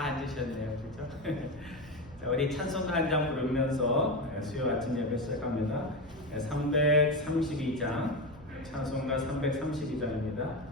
다 앉으셨네요. 그죠? 자, 우리 찬송가 한 장 부르면서 수요 아침 예배 시작합니다. 332장, 찬송가 332장입니다.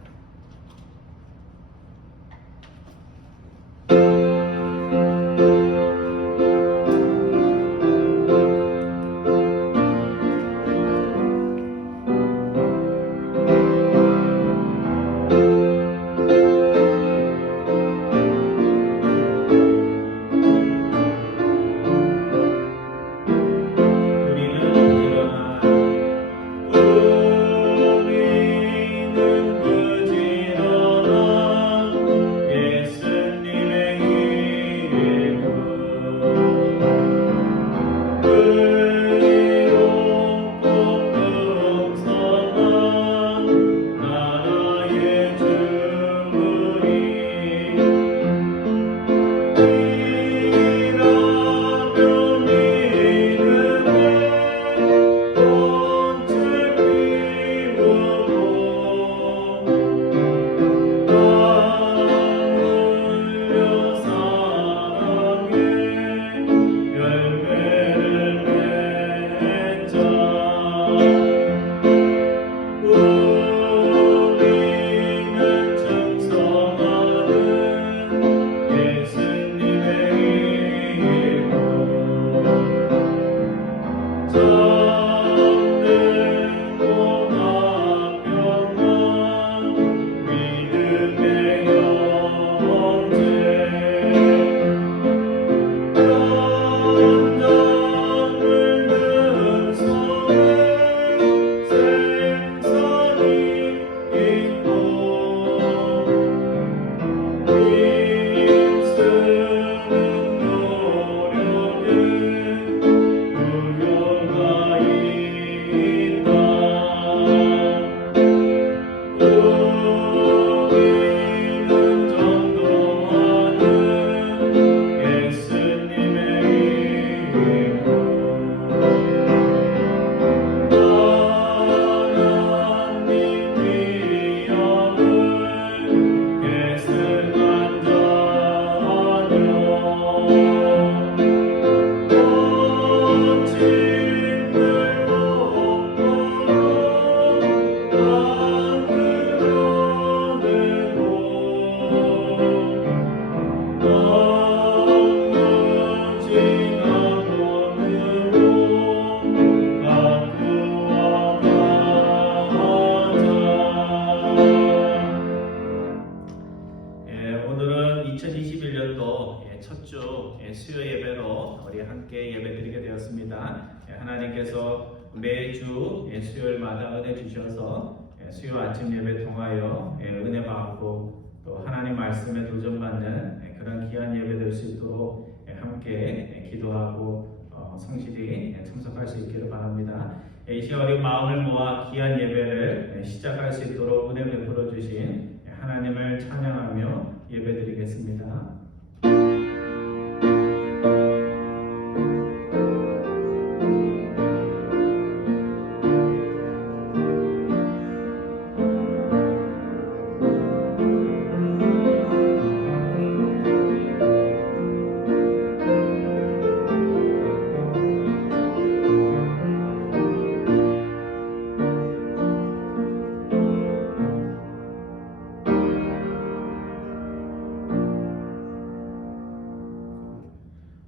오늘은 2021년도 첫 주 수요 예배로 우리 함께 예배드리게 되었습니다. 하나님께서 매주 수요일마다 은혜 주셔서 수요 아침 예배 통하여 은혜 받고 또 하나님 말씀에 도전받는 그런 귀한 예배 될 수 있도록 함께 기도하고 성실히 참석할 수 있기를 바랍니다. 이 시간 우리 마음을 모아 귀한 예배를 시작할 수 있도록 은혜 베풀어 주신 하나님을 찬양하며 예배드리겠습니다.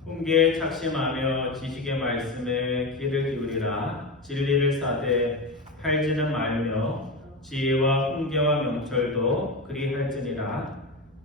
훈계에 착심하며 지식의 말씀에 귀를 기울이라. 진리를 사되 팔지는 말며 지혜와 훈계와 명철도 그리할지니라.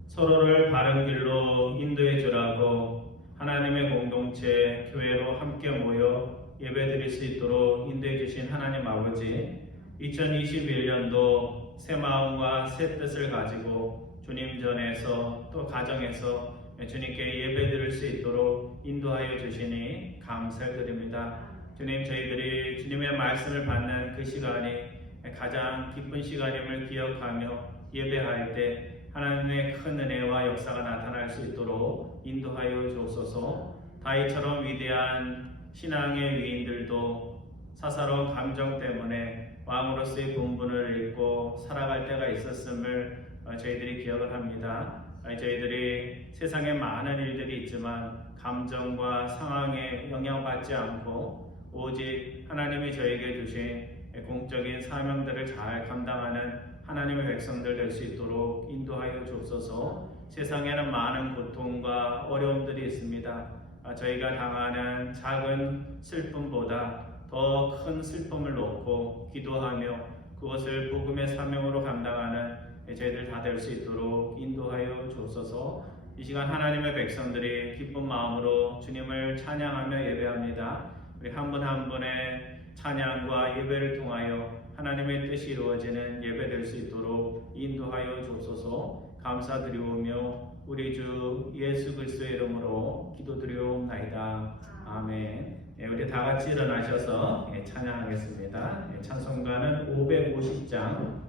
서로를 바른 길로 인도해 주라고 하나님의 공동체 교회로 함께 모여 예배드릴 수 있도록 인도해 주신 하나님 아버지, 2021년도 새 마음과 새 뜻을 가지고 주님 전에서 또 가정에서 주님께 예배드릴 수 있도록 인도하여 주시니 감사를 드립니다. 주님, 저희들이 주님의 말씀을 받는 그 시간이 가장 기쁜 시간임을 기억하며 예배할 때 하나님의 큰 은혜와 역사가 나타날 수 있도록 인도하여 주옵소서. 다윗처럼 위대한 신앙의 위인들도 사사로운 감정 때문에 왕으로서의 본분을 잃고 살아갈 때가 있었음을 저희들이 기억을 합니다. 저희들이 세상에 많은 일들이 있지만 감정과 상황에 영향받지 않고 오직 하나님이 저에게 주신 공적인 사명들을 잘 감당하는 하나님의 백성들 될 수 있도록 인도하여 주옵소서. 세상에는 많은 고통과 어려움들이 있습니다. 저희가 당하는 작은 슬픔보다 더 큰 슬픔을 놓고 기도하며 그것을 복음의 사명으로 감당하는 저희들 다 될 수 있도록 인도하여 주옵소서. 이 시간 하나님의 백성들이 기쁜 마음으로 주님을 찬양하며 예배합니다. 우리 한 분 한 분의 찬양과 예배를 통하여 하나님의 뜻이 이루어지는 예배 될 수 있도록 인도하여 주옵소서. 감사드리오며 우리 주 예수 그리스도의 이름으로 기도드리옵나이다. 아멘. 우리 다 같이 일어나셔서 찬양하겠습니다. 찬송가는 550장,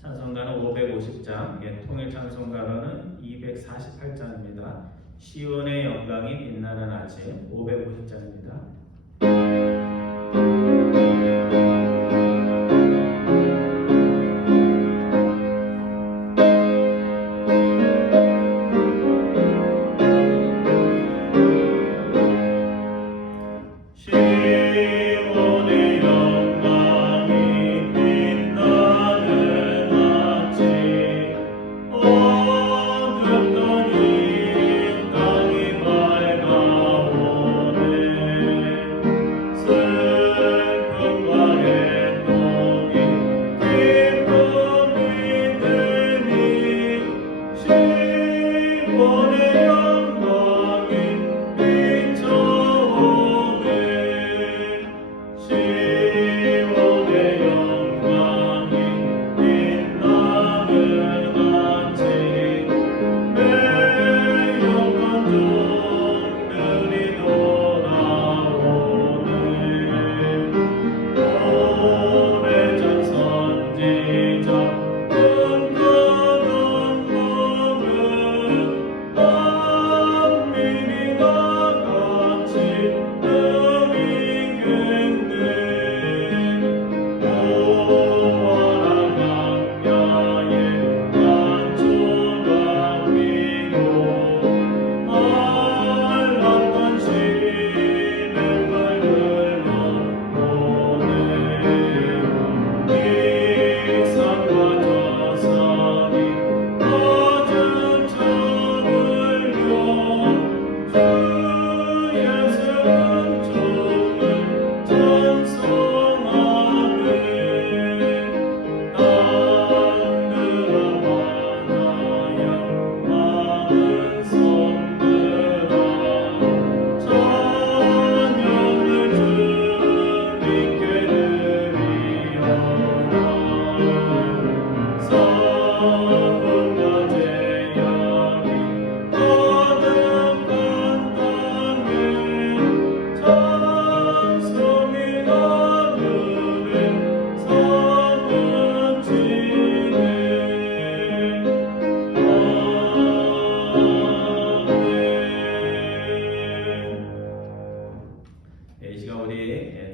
찬송가는 550장, 통일 찬송가로는 248장입니다. 시온의 영광이 빛나는 아침 550장입니다.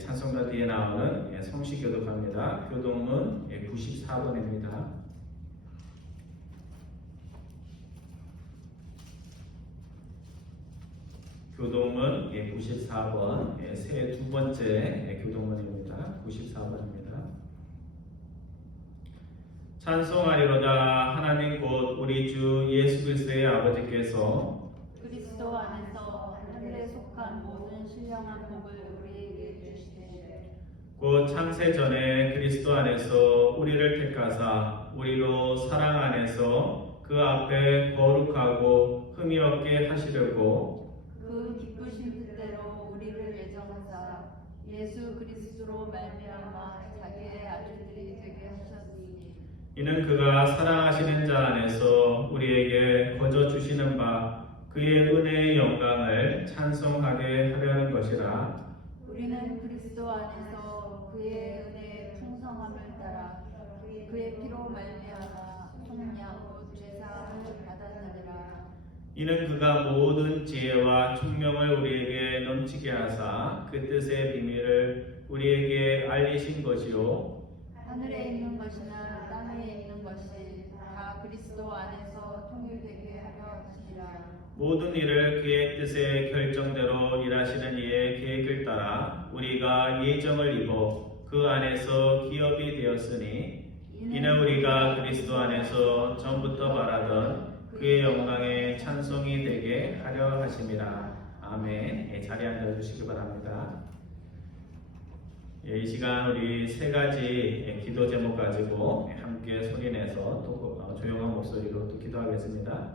찬송가 뒤에 나오는 성시 교독합니다. 교독문 94번입니다. 교독문 94번, 새 두 번째 교독문입니다. 94번입니다. 찬송하리로다. 하나님 곧 우리 주 예수 그리스도의 아버지께서 그리스도 안에서 하늘에 속한 모든 신령한 복을 우리에게 주시되 곧 창세 전에 그리스도 안에서 우리를 택하사 우리로 사랑 안에서 그 앞에 거룩하고 흠이 없게 하시려고 그 기쁘신 뜻대로 우리를 예정하사 예수 그리스도로 말미암아 자기의 아들들이 되게 하셨으니 이는 그가 사랑하시는 자 안에서 우리에게 거저 주시는 바 그의 은혜의 영광을 찬송하게 하려는 것이라. 우리는 그리스도 안에서 그의 은혜의 풍성함을 따라 그의 피로 말미암아 속량 곧 죄사함을 받았느니라. 이는 그가 모든 지혜와 총명을 우리에게 넘치게 하사 그 뜻의 비밀을 우리에게 알리신 것이요 하늘에 있는 것이나 땅에 있는 것이 다 다 그리스도 안에서 통일되게 하려 하시리라. 모든 일을 그의 뜻의 결정대로 일하시는 이의 계획을 따라 우리가 예정을 입어 그 안에서 기업이 되었으니 이는 우리가 그리스도 안에서 전부터 바라던 그의 영광의 찬송이 되게 하려 하심이라. 아멘. 자리에 앉아주시기 바랍니다. 이 시간 우리 세 가지 기도 제목 가지고 함께 소리내서 또 조용한 목소리로 또 기도하겠습니다.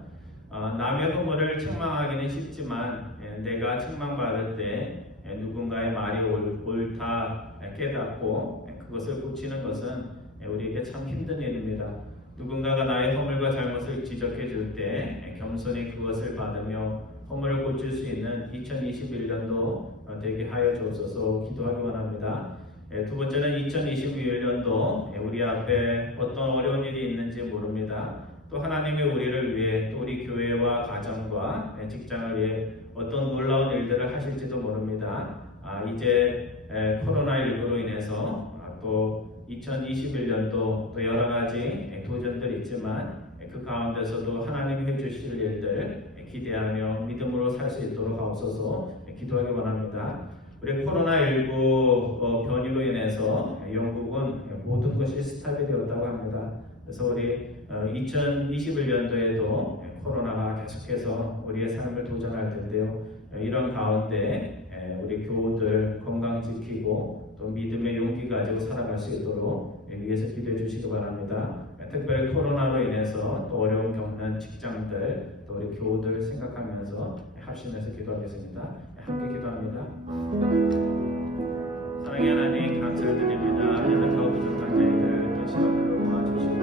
남의 허물을 책망하기는 쉽지만 내가 책망받을 때 누군가의 말이 옳다 깨닫고 그것을 고치는 것은 우리에게 참 힘든 일입니다. 누군가가 나의 허물과 잘못을 지적해 줄 때 겸손히 그것을 받으며 허물을 고칠 수 있는 2021년도 되게 하여 주옵소서 기도하기 원합니다. 두 번째는 2021년도 우리 앞에 어떤 어려운 일이 있는지 모릅니다. 또 하나님이 우리를 위해 또 우리 교회와 가정과 직장을 위해 어떤 놀라운 일들을 하실지도 모릅니다. 이제 코로나19로 인해서 또 2021년도 또 여러 가지 도전들이 있지만 그 가운데서도 하나님이 해주실 일들 기대하며 믿음으로 살 수 있도록 하옵소서 기도하기 원합니다. 우리 코로나19 변이로 인해서 영국은 모든 것이 스탑이 되었다고 합니다. 그래서 우리 2021년도에도 코로나가 계속해서 우리의 삶을 도전할 텐데요. 이런 가운데 우리 교우들 건강 지키고 또 믿음의 용기 가지고 살아갈 수 있도록 위해서 기도해 주시기 바랍니다. 특별히 코로나로 인해서 또 어려움 겪는 직장들 또 우리 교우들 생각하면서 합심해서 기도하겠습니다. 함께 기도합니다. 사랑의 하나님 감사드립니다. 연약하고 부족한 저희들 또 시험으로 도와주시고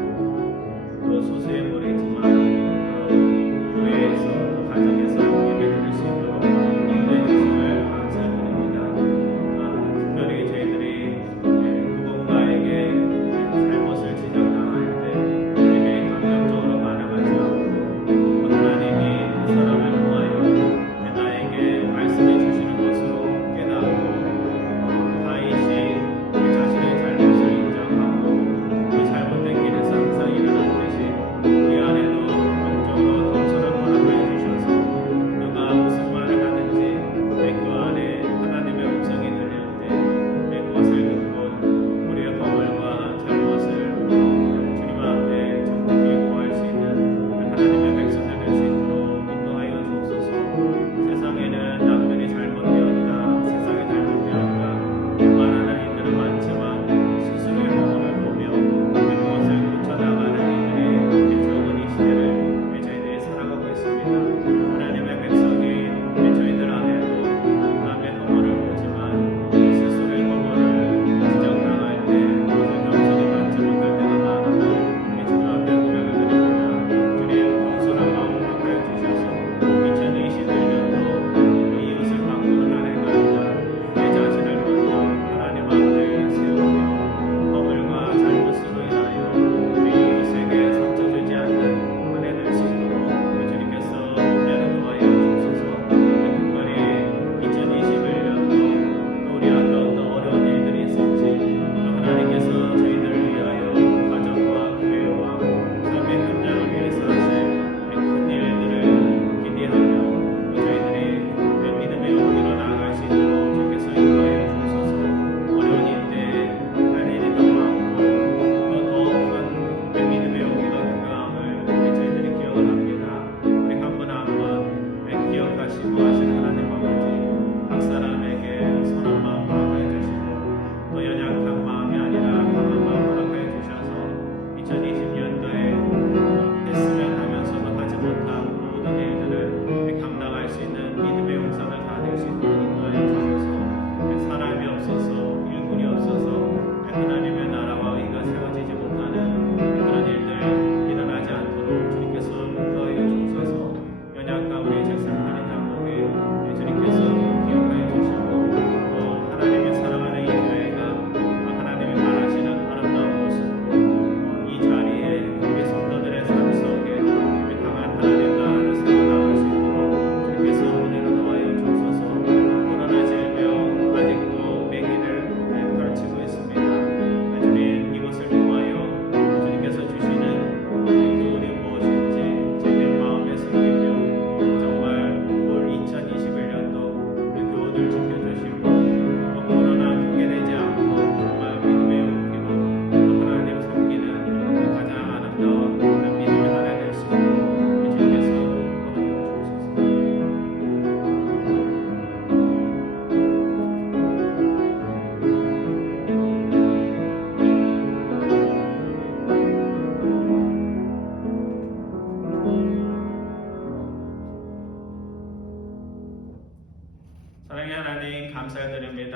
또 소수의 무리지만 또 교회에서 또 가정에서 예배드릴 수 있도록 인도해 주심을 감사드립니다. 특별히 저희들이 누군가에게 잘못을 지적당할 때 저희들이 감정적으로 반응하지 않고 하나님이 그 사람을 통하여 나에게 말씀해 주시는 것으로 깨닫고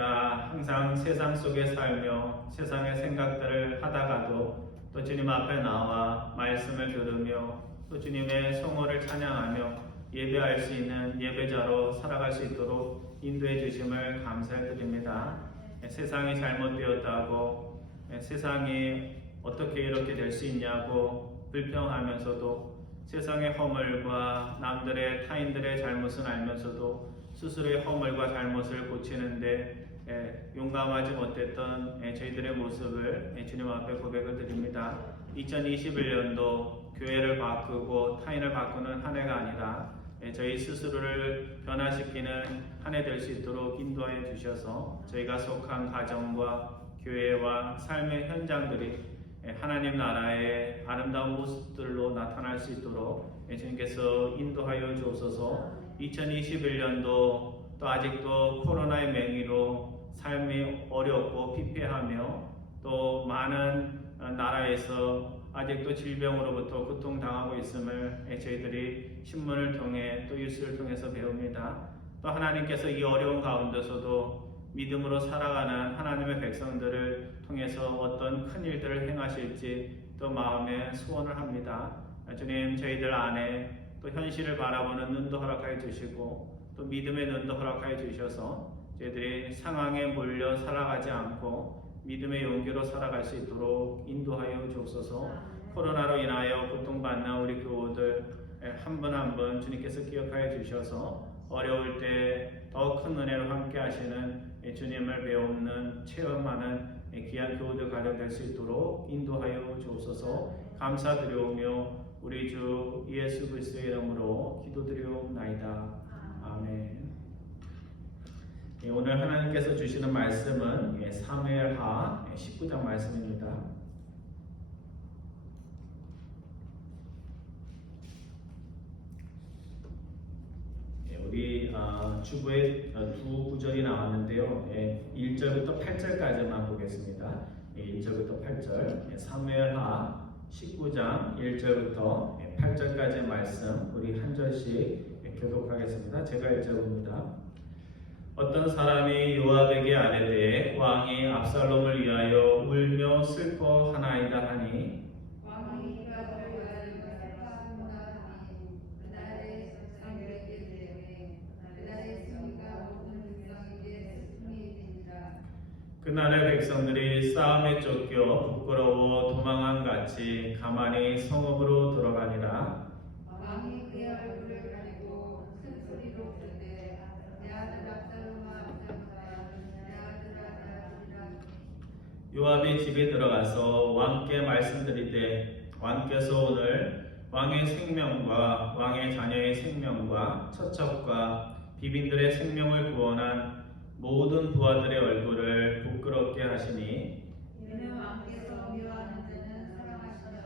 우리가 항상 세상 속에 살며 세상의 생각들을 하다가도 또 주님 앞에 나와 말씀을 들으며 또 주님의 성호를 찬양하며 예배할 수 있는 예배자로 살아갈 수 있도록 인도해 주심을 감사해 드립니다. 세상이 잘못되었다고 세상이 어떻게 이렇게 될 수 있냐고 불평하면서도 세상의 허물과 남들의 타인들의 잘못은 알면서도 스스로의 허물과 잘못을 고치는데 용감하지 못했던 저희들의 모습을 주님 앞에 고백을 드립니다. 2021년도 교회를 바꾸고 타인을 바꾸는 한 해가 아니라 저희 스스로를 변화시키는 한 해 될 수 있도록 인도하여 주셔서 저희가 속한 가정과 교회와 삶의 현장들이 하나님 나라의 아름다운 모습들로 나타날 수 있도록 주님께서 인도하여 주옵소서. 2021년도 또 아직도 코로나의 맹위로 삶이 어렵고 피폐하며 또 많은 나라에서 아직도 질병으로부터 고통당하고 있음을 저희들이 신문을 통해 또 뉴스를 통해서 배웁니다. 또 하나님께서 이 어려운 가운데서도 믿음으로 살아가는 하나님의 백성들을 통해서 어떤 큰 일들을 행하실지 또 마음에 소원을 합니다. 주님, 저희들 안에 또 현실을 바라보는 눈도 허락하여 주시고 또 믿음의 눈도 허락하여 주셔서 저희들이 상황에 몰려 살아가지 않고 믿음의 용기로 살아갈 수 있도록 인도하여 주옵소서. 코로나로 인하여 고통받는 우리 교우들 한 분 한 분 주님께서 기억하여 주셔서 어려울 때 더 큰 은혜로 함께 하시는 주님을 배우는 체험하는 귀한 교우들 가정 될 수 있도록 인도하여 주옵소서. 감사드리오며 우리 주 예수 그리스도의 이름으로 기도드리옵나이다. 아멘. 오늘 하나님께서 주시는 말씀은 사무엘하 19장 말씀입니다. 우리 주부에 두 구절이 나왔는데요. 1절부터 8절까지만 보겠습니다. 1절부터 8절 사무엘하 19장 1절부터 8절까지의 말씀 우리 한 절씩 교독하겠습니다. 제가 읽어봅니다. 어떤 사람이 요압에게 아뢰되 왕이 압살롬을 위하여 울며 슬퍼하나이다 하니 왕이 그를 위하여 슬퍼하노라 하니 그날의 백성들에게 되매 그날의 승리가 모든 백성에게 슬픔이 되니라. 그날의 백성들이 싸움에 쫓겨 부끄러워 도망한 같이 가만히 성읍으로 들어가니라. 왕이 그의 얼굴을 가리고 큰 소리로 부르되 내 아들 압살롬아 압살롬아 내 아들 압살롬아. 요압이 집에 들어가서 왕께 말씀드리되 왕께서 오늘 왕의 생명과 왕의 자녀의 생명과 처첩과 비빈들의 생명을 구원한 모든 부하들의 얼굴을 부끄럽게 하시니 이는 왕께서 미워하는 자는 사랑하시며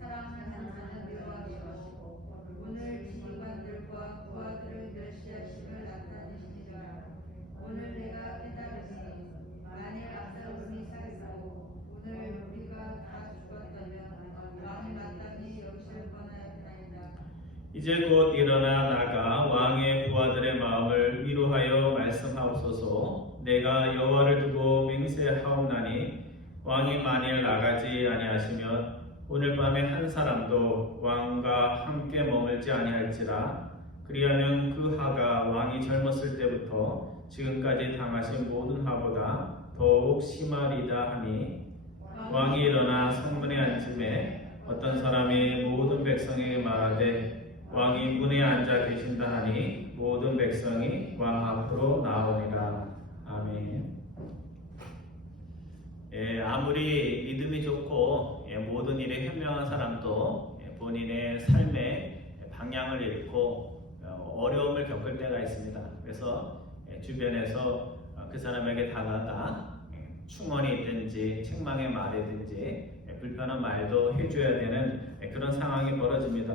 사랑하는 자는 미워하시고 오늘 지휘관들과 부하들을 멸시하심을 나타내시니라. 오늘 내가 깨달으니 만일 압살롬이 살고 오늘 우리가 다 죽었다면 왕이 마땅히 역실 뻔하였나이다. 이제 곧 일어나 나가 왕의 부하들의 마음을 위로하여 말씀하옵소서. 내가 여호와를 두고 맹세하옵나니 왕이 만일 나가지 아니하시면 오늘 밤에 한 사람도 왕과 함께 머물지 아니할지라. 그리하면 그 하가 왕이 젊었을 때부터 지금까지 당하신 모든 하보다 더욱 심하리다 하니 왕이 일어나 성문에 앉음에 어떤 사람이 모든 백성에게 말하되 왕이 문에 앉아 계신다 하니 모든 백성이 왕 앞으로 나오니라. 아멘. 아무리 믿음이 좋고 모든 일에 현명한 사람도 본인의 삶의 방향을 잃고 어려움을 겪을 때가 있습니다. 그래서 주변에서 그 사람에게 다가가 충언이 있든지 책망의 말이든지 불편한 말도 해줘야 되는 그런 상황이 벌어집니다.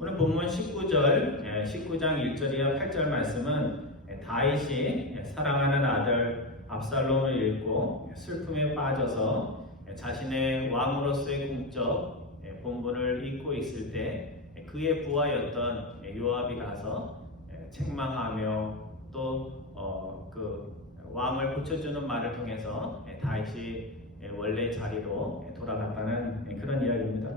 오늘 본문 19장 1절이와 8절 말씀은 다윗이 사랑하는 아들 압살롬을 잃고 슬픔에 빠져서 자신의 왕으로서의 공적 본분을 잊고 있을 때 그의 부하였던 요압이 가서 책망하며 또 그 왕을 고쳐주는 말을 통해서 다윗이 원래 자리로 돌아갔다는 그런 이야기입니다.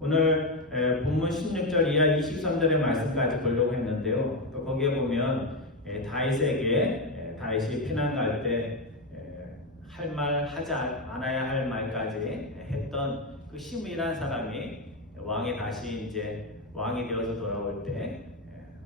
오늘 본문 16절 이하 23절의 말씀까지 보려고 했는데요. 또 거기에 보면 다윗에게 다윗이 피난 갈 때 할 말 하지 않아야 할 말까지 했던 그 시므이라는 사람이 왕이 다시 이제 왕이 되어서 돌아올 때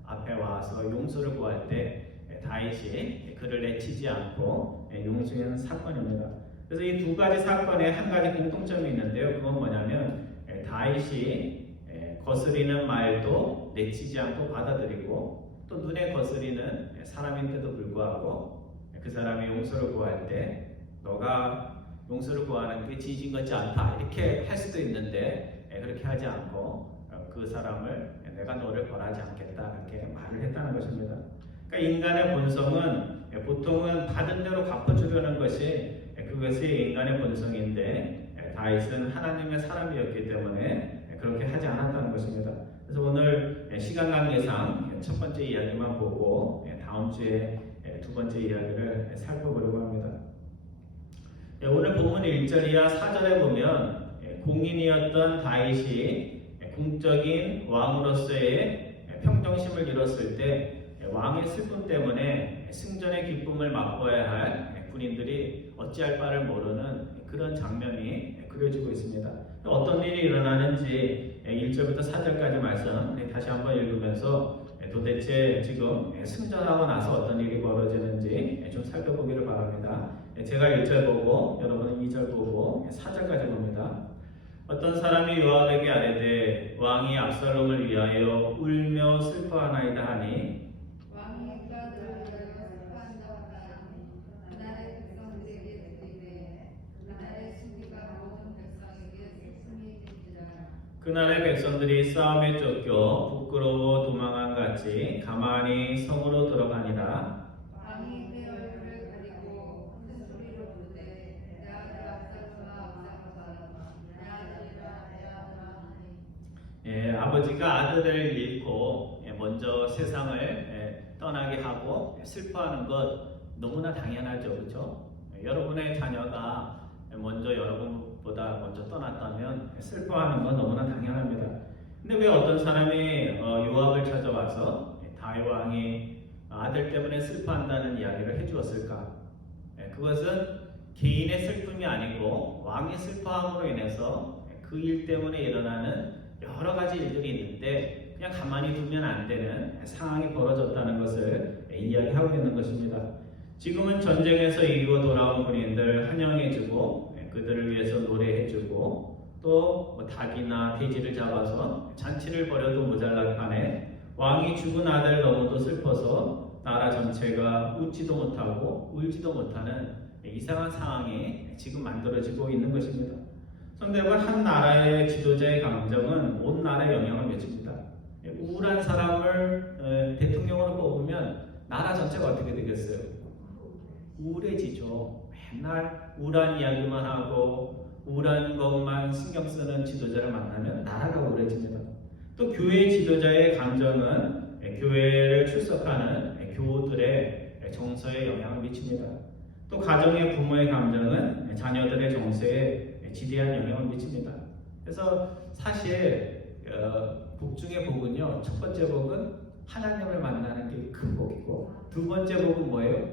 앞에 와서 용서를 구할 때 다윗이 그를 내치지 않고 용서하는 사건입니다. 그래서 이 두 가지 사건에 한 가지 공통점이 있는데요. 그건 뭐냐면 다윗이 거스리는 말도 내치지 않고 받아들이고 또 눈에 거스리는 사람인데도 불구하고 그 사람이 용서를 구할 때 너가 용서를 구하는 게 지진 같지 않다 이렇게 할 수도 있는데 그렇게 하지 않고 그 사람을 내가 너를 벌하지 않겠다 이렇게 말을 했다는 것입니다. 그러니까 인간의 본성은 보통은 받은 대로 갚아주려는 것이 그것이 인간의 본성인데 다윗은 하나님의 사람이었기 때문에 그렇게 하지 않았다는 것입니다. 그래서 오늘 시간 관계상 첫 번째 이야기만 보고 다음 주에 두 번째 이야기를 살펴보려고 합니다. 오늘 본문 1절 이하 4절에 보면 공인이었던 다윗이 궁적인 왕으로서의 평정심을 잃었을 때 왕의 슬픔 때문에 승전의 기쁨을 맛보아야 할 군인들이 어찌할 바를 모르는 그런 장면이 그려지고 있습니다. 어떤 일이 일어나는지 1절부터 4절까지 말씀 다시 한번 읽으면서 도대체 지금 승전하고 나서 어떤 일이 벌어지는지 좀 살펴보기를 바랍니다. 제가 1절 보고 여러분은 2절 보고 4절까지 봅니다. 어떤 사람이 요압에게 아뢰되 왕이 압살롬을 위하여 울며 슬퍼하나이다 하니 왕이 그 아들을 위하여 슬퍼한다거나 그날의 백성들에게 들리되 그날의 승리가 모든 백성에게 슬픔이 된지라. 그날의 백성들이 싸움에 쫓겨 부끄러워 도망한 같이 가만히 성으로 들어가니라. 왕이 내 얼굴을 가리고 큰 소리로 부르되 내 아들 압살롬아 압살롬아 내 아들이라 내 아들아. 아버지가 아들을 잃고 먼저 세상을 떠나게 하고 슬퍼하는 것 너무나 당연하죠, 그렇죠? 여러분의 자녀가 먼저 여러분보다 먼저 떠났다면 슬퍼하는 건 너무나 당연합니다. 근데 왜 어떤 사람이 요압을 찾아와서 다윗 왕이 아들 때문에 슬퍼한다는 이야기를 해주었을까? 그것은 개인의 슬픔이 아니고 왕의 슬퍼함으로 인해서 그 일 때문에 일어나는 여러 가지 일들이 있는데 그냥 가만히 두면 안 되는 상황이 벌어졌다는 것을 이야기하고 있는 것입니다. 지금은 전쟁에서 이기고 돌아온 군인들 환영해주고 그들을 위해서 노래해주고 또 닭이나 돼지를 잡아서 잔치를 벌여도 모자랄 판에 왕이 죽은 아들 너무도 슬퍼서 나라 전체가 웃지도 못하고 울지도 못하는 이상한 상황이 지금 만들어지고 있는 것입니다. 손대본 한 나라의 지도자의 감정은 온 나라에 영향을 미칩니다. 우울한 사람을 대통령으로 뽑으면 나라 전체가 어떻게 되겠어요? 우울해지죠. 맨날 우울한 이야기만 하고 우울한 것만 신경 쓰는 지도자를 만나면 나라가 우울해집니다. 또 교회 지도자의 감정은 교회를 출석하는 교우들의 정서에 영향을 미칩니다. 또 가정의 부모의 감정은 자녀들의 정서에 지대한 영향을 미칩니다. 그래서 사실 복 중의 복은요, 첫 번째 복은 하나님을 만나는 게 큰 복이고 두 번째 복은 뭐예요?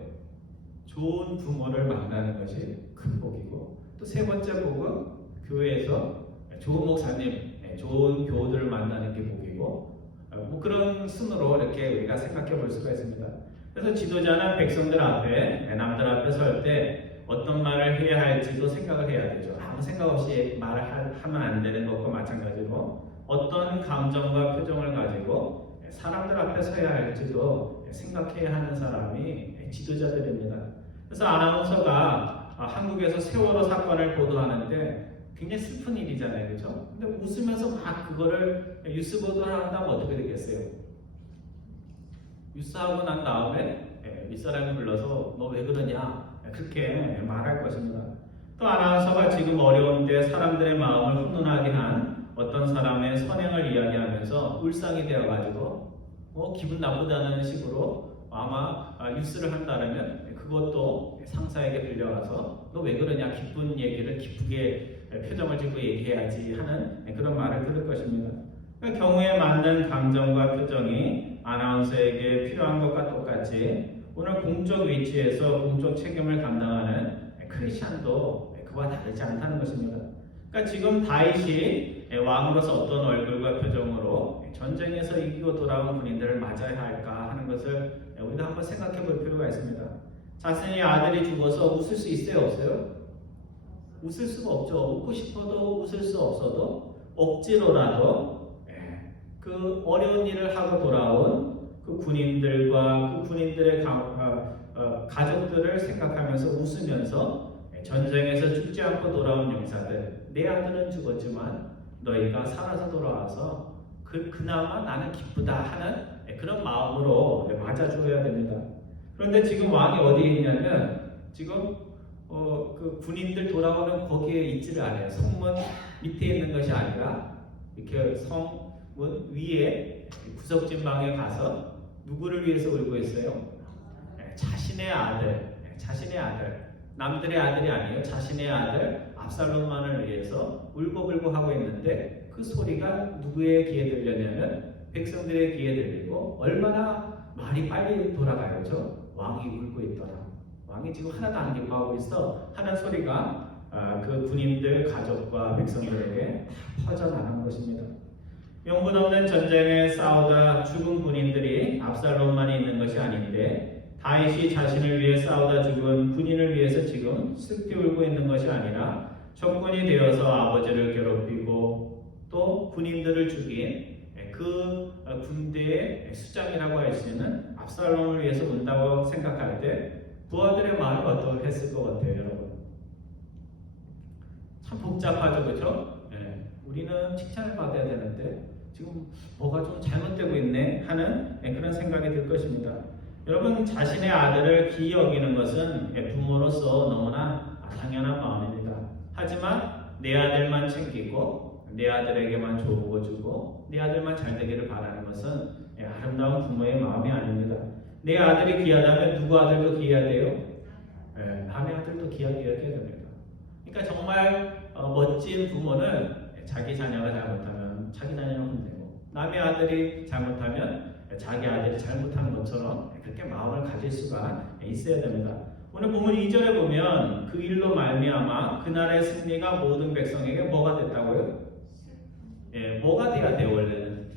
좋은 부모를 만나는 것이 큰 복이고 또 세 번째 복은 교회에서 좋은 목사님, 좋은 교우들을 만나는 게 복이고 뭐 그런 순으로 이렇게 우리가 생각해 볼 수가 있습니다. 그래서 지도자는 백성들 앞에 남들 앞에 설 때 어떤 말을 해야 할지도 생각을 해야 되죠. 아무 생각 없이 말을 하면 안 되는 것과 마찬가지로 어떤 감정과 표정을 가지고 사람들 앞에 서야 할지도 생각해야 하는 사람이 지도자들입니다. 그래서 아나운서가 한국에서 세월호 사건을 보도하는데 굉장히 슬픈 일이잖아요, 그렇죠? 근데 웃으면서 막 그거를 뉴스 보도를 한다면 어떻게 되겠어요? 뉴스하고 난 다음에 윗사람이 불러서 너 왜 그러냐 그렇게 말할 것입니다. 또 아나운서가 지금 어려운데 사람들의 마음을 훈훈하게 한 어떤 사람의 선행을 이야기하면서 울상이 되어가지고 기분 나쁘다는 식으로 아마 뉴스를 한다면 그것도 상사에게 빌려가서 너 왜 그러냐, 기쁜 얘기를 기쁘게 표정을 짓고 얘기해야지 하는 그런 말을 들을 것입니다. 그 경우에 맞는 감정과 표정이 아나운서에게 필요한 것과 똑같이 오늘 공적 위치에서 공적 책임을 감당하는 크리스찬도 그와 다르지 않다는 것입니다. 그러니까 지금 다윗이 왕으로서 어떤 얼굴과 표정으로 전쟁에서 이기고 돌아온 군인들을 맞아야 할까 하는 것을 우리가 한번 생각해 볼 필요가 있습니다. 자신의 아들이 죽어서 웃을 수 있어요, 없어요? 웃을 수가 없죠. 웃고 싶어도 웃을 수 없어도 억지로라도 그 어려운 일을 하고 돌아온 그 군인들과 그 군인들의 가족들을 생각하면서 웃으면서 전쟁에서 죽지 않고 돌아온 용사들, 내 아들은 죽었지만 너희가 살아서 돌아와서 그나마 나는 기쁘다 하는 그런 마음으로 맞아줘야 됩니다. 그런데 지금 왕이 어디에 있냐면 지금 그 군인들 돌아오는 거기에 있지를 않아요. 성문 밑에 있는 것이 아니라 이렇게 성문 위에 구석진 방에 가서 누구를 위해서 울고 있어요? 자신의 아들, 남들의 아들이 아니에요. 자신의 아들 압살롬만을 위해서 울고불고 하고 있는데 그 소리가 누구의 귀에 들렸냐면 백성들의 귀에 들리고 얼마나 말이 빨리 돌아가요. 그렇죠? 왕이 울고 있더라. 왕이 지금 하나도 안 기뻐하고 있어 하는 소리가 그 군인들 가족과 백성들에게 다 퍼져나간 것입니다. 명분 없는 전쟁에 싸우다 죽은 군인들이 압살롬만이 있는 것이 아닌데 다윗이 자신을 위해 싸우다 죽은 군인을 위해서 지금 슬피 울고 있는 것이 아니라 적군이 되어서 아버지를 괴롭히고 또 군인들을 죽인 그 군대의 수장이라고 할 수 있는 압살롬을 위해서 운다고 생각할 때 부하들의 마음이 어떠했을 것 같아요, 여러분? 참 복잡하죠, 그렇죠? 우리는 칭찬을 받아야 되는데 지금 뭐가 좀 잘못되고 있네 하는 그런 생각이 들 것입니다. 여러분, 자신의 아들을 귀히 여기는 것은 부모로서 너무나 당연한 마음입니다. 하지만 내 아들만 챙기고 내 아들에게만 좋은 거 주고 내 아들만 잘 되기를 바라는 것은 아름다운 부모의 마음이 아닙니다. 내 아들이 귀하다면 누구 아들도 귀해야 돼요? 남의 아들도 귀하게 여겨야 됩니다. 그러니까 정말 멋진 부모는 자기 자녀가 잘못하면 자기 자녀를 혼내고 남의 아들이 잘못하면 자기 아들이 잘못한 것처럼 그렇게 마음을 가질 수가 있어야 됩니다. 오늘 본문 2절에 보면 그 일로 말미암아 그날의 승리가 모든 백성에게 뭐가 됐다고요? 뭐가 돼야 돼요? 원래는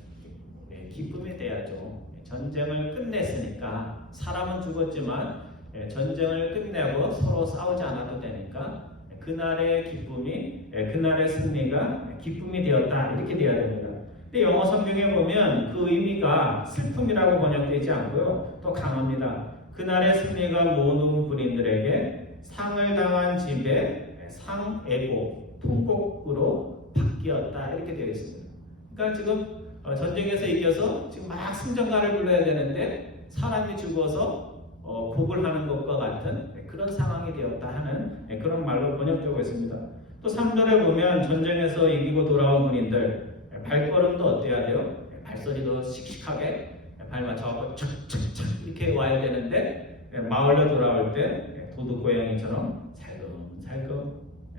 기쁨이 돼야죠. 전쟁을 끝냈으니까 사람은 죽었지만 전쟁을 끝내고 서로 싸우지 않아도 되니까 그날의 기쁨이 그날의 승리가 기쁨이 되었다 이렇게 돼야 됩니다. 근데 영어 성경에 보면 그 의미가 슬픔이라고 번역되지 않고요 또 강합니다. 그날의 승리가 모든 군인들에게 상을 당한 집에 상애고 통곡으로 바뀌었다 이렇게 되어 있습니다. 그러니까 지금 전쟁에서 이겨서 지금 막 승전가를 불러야 되는데 사람이 죽어서 곡을 하는 것과 같은 그런 상황이 되었다 하는 그런 말로 번역되고 있습니다. 또 3절에 보면 전쟁에서 이기고 돌아온 군인들 발걸음도 어때야 돼요? 발소리도 씩씩하게 발 맞춰서 착착착 이렇게 와야 되는데 마을로 돌아올 때 도둑고양이처럼 살금살금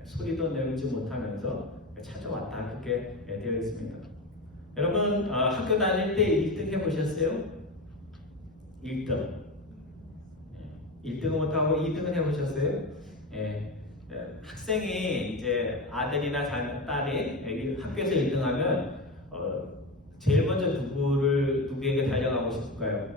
소리도 내지 못하면서 찾아왔다 그렇게 되어 있습니다. 여러분 학교 다닐 때 1등 해보셨어요? 1등은 못하고 2등은 해보셨어요? 학생이 이제 아들이나 딸이 학교에서 1등하면 제일 먼저 누구에게 달려가고 싶을까요?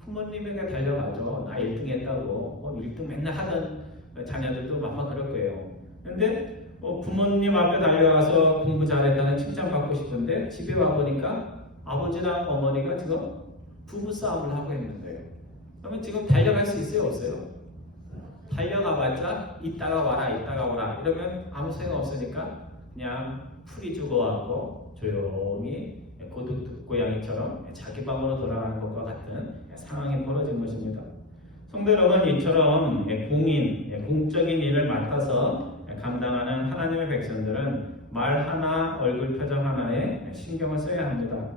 부모님에게 달려가죠. 나 1등 했다고 1등 맨날 하던 자녀들도 아마 그럴 거예요. 근데 부모님 앞에 달려가서 공부 잘했다는 칭찬 받고 싶은데 집에 와보니까 아버지랑 어머니가 지금 부부 싸움을 하고 있는 거예요. 그러면 지금 달려갈 수 있어요? 없어요? 달려가봤자 이따가 와라 이러면 아무 소용 없으니까 그냥 풀이 죽어가고 조용히 고양이처럼 자기 방으로 돌아가는 것과 같은 상황이 벌어진 것입니다. 성도 여러분, 이처럼 공적인 일을 맡아서 감당하는 하나님의 백성들은 말 하나, 얼굴 표정 하나에 신경을 써야 합니다.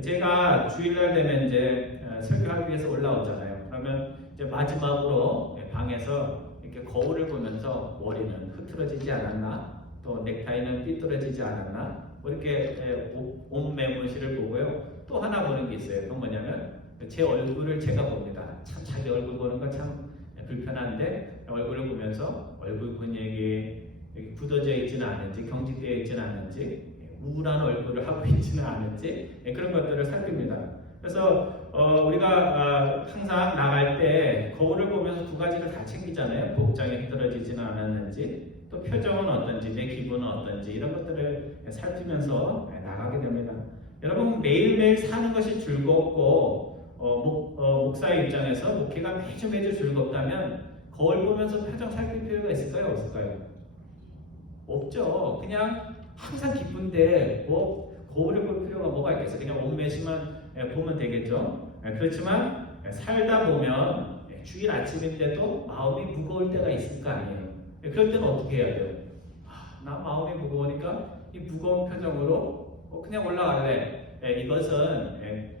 제가 주일날 되면 이제 설교하기 위해서 올라오잖아요. 그러면 이제 마지막으로 방에서 이렇게 거울을 보면서 머리는 흐트러지지 않았나, 또 넥타이는 삐뚤어지지 않았나, 뭐 이렇게 옷 매무새를 보고요. 또 하나 보는 게 있어요. 그건 뭐냐면 제 얼굴을 제가 봅니다. 참 자기 얼굴 보는 거 참 불편한데 얼굴을 보면서 얼굴 근육이 굳어져 있지는 않은지, 경직되어 있지는 않은지, 우울한 얼굴을 하고 있지는 않은지 그런 것들을 살핍니다. 그래서 우리가 항상 나갈 때 거울을 보면서 두 가지를 다 챙기잖아요. 복장이 흐트러지지는 않았는지, 또 표정은 어떤지, 내 기분은 어떤지, 이런 것들을 살피면서 나가게 됩니다. 여러분, 매일매일 사는 것이 즐겁고 목사의 입장에서 목회가 매주 즐겁다면 거울 보면서 표정 살필 필요가 있을까요? 없을까요? 없죠. 그냥 항상 기쁜데 거울을 볼 필요가 뭐가 있겠어요? 그냥 옷매시만 보면 되겠죠. 그렇지만 살다 보면 주일 아침인데도 마음이 무거울 때가 있을 거 아니에요. 그럴 때는 어떻게 해야 돼요? 나 마음이 무거우니까 이 무거운 표정으로 그냥 올라갈래. 이것은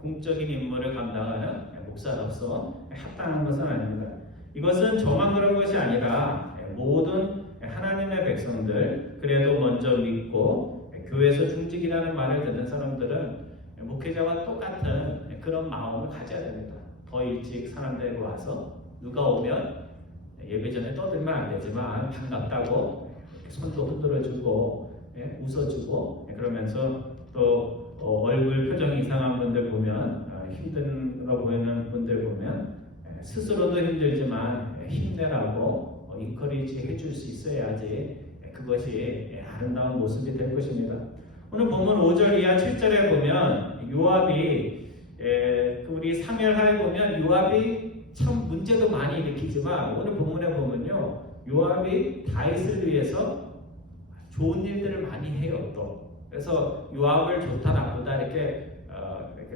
공적인 임무를 감당하는 목사로서 합당한 것은 아닙니다. 이것은 저만 그런 것이 아니라 모든 하나님의 백성들, 그래도 먼저 믿고 교회에서 중직이라는 말을 듣는 사람들은 목회자와 똑같은 그런 마음을 가져야 됩니다. 더 일찍 사람들에게 와서 누가 오면 예배 전에 떠들면 안 되지만 반갑다고 손도 흔들어주고 웃어주고 그러면서 또 얼굴 표정이 이상한 분들 보면 힘들어 보이는 분들 보면 스스로도 힘들지만 힘내라고 인커리지 해줄 수 있어야지 그것이 아름다운 모습이 될 것입니다. 오늘 본문 5절 이하 7절에 보면 요압이 우리 사무엘하에 보면 요압이 참 문제도 많이 일으키지만 오늘 본문에 보면요 요압이 다윗을 위해서 좋은 일들을 많이 해요. 또 그래서 요압을 좋다 나쁘다 이렇게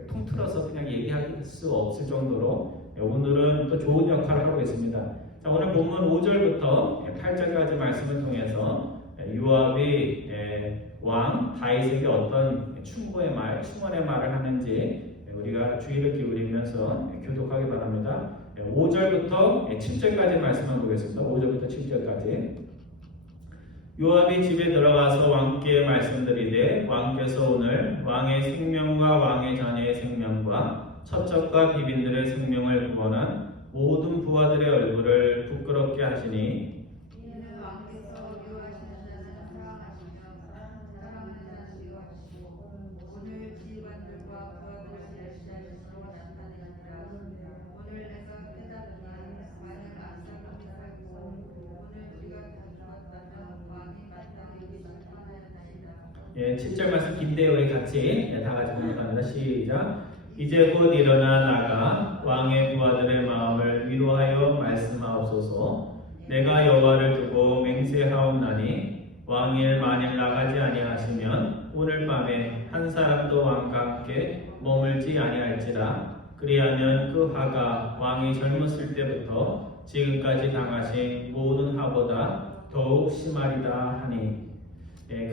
통틀어서 그냥 얘기할 수 없을 정도로 오늘은 또 좋은 역할을 하고 있습니다. 자, 오늘 본문 5절부터 8절까지 말씀을 통해서 요압이 왕 다윗에게 어떤 충고의 말, 충언의 말을 하는지 우리가 주의를 기울이면서 교독하기 바랍니다. 5절부터 7절까지 말씀을 보겠습니다. 5절부터 7절까지. 요압이 집에 들어가서 왕께 말씀드리되 왕께서 오늘 왕의 생명과 왕의 자녀의 생명과 처첩과 비빈들의 생명을 구원한 모든 부하들의 얼굴을 부끄럽게 하시니 이는 왕께서 요하시는 자는 사랑하시며 사랑하는 자는 미워하시고 오늘 지휘관들과 부하들을 시하시고 나타내니라. 오늘 내가 깨닫니 만약 압살롬이 살고 오늘 우리가 다 죽었다면 왕이 마땅히 심판하였나이다. 7절 말씀 긴데 우리 같이 다 같이 공독합니다. 시작. 이제 곧 일어나 나가 왕의 부하들의 마음을 위로하여 말씀하옵소서. 내가 여호와를 두고 맹세하옵나니 왕일 만일 나가지 아니하시면 오늘 밤에 한 사람도 왕과 함께 머물지 아니할지라. 그리하면 그 화가 왕이 젊었을 때부터 지금까지 당하신 모든 화보다 더욱 심하리다 하니.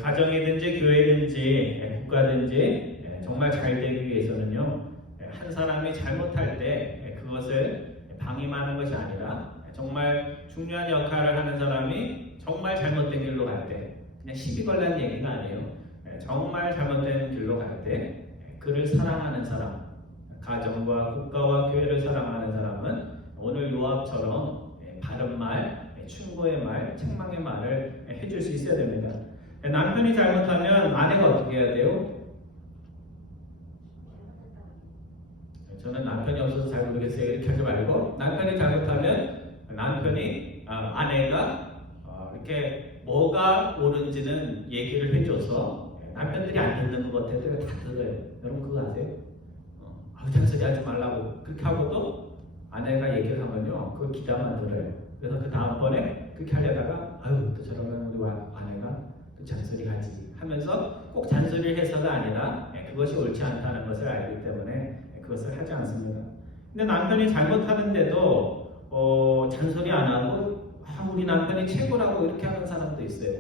가정이든지 교회든지 국가든지 정말 잘 되기 위해서는요 한 사람이 잘못할 때 그것을 방임하는 것이 아니라 정말 중요한 역할을 하는 사람이 정말 잘못된 길로 갈 때 그냥 시비 걸라는 얘기가 아니에요. 정말 잘못된 길로 갈 때 그를 사랑하는 사람, 가정과 국가와 교회를 사랑하는 사람은 오늘 요압처럼 바른 말, 충고의 말, 책망의 말을 해줄 수 있어야 됩니다. 남편이 잘못하면 아내가 어떻게 해야 돼요? 저는 남편이 없어서 잘 모르겠어요. 이렇게 하지 말고 남편이 잘못하면 아내가 이렇게 뭐가 옳은지는 얘기를 해줘서 남편들이 안 듣는 것 같아도 다 들어요. 여러분 그거 아세요? 잔소리 하지 말라고 그렇게 하고도 아내가 얘기를 하면요 그거 기다만 들어요. 그래서 그 다음번에 그렇게 하려다가 또 저러면 우리 아내가 또 잔소리 하지 하면서 꼭 잔소리를 해서가 아니라 그것이 옳지 않다는 것을 알기 때문에 그것을 하지 않습니다. 근데 남편이 잘못하는데도 잔소리 안 하고 우리 남편이 최고라고 이렇게 하는 사람도 있어요.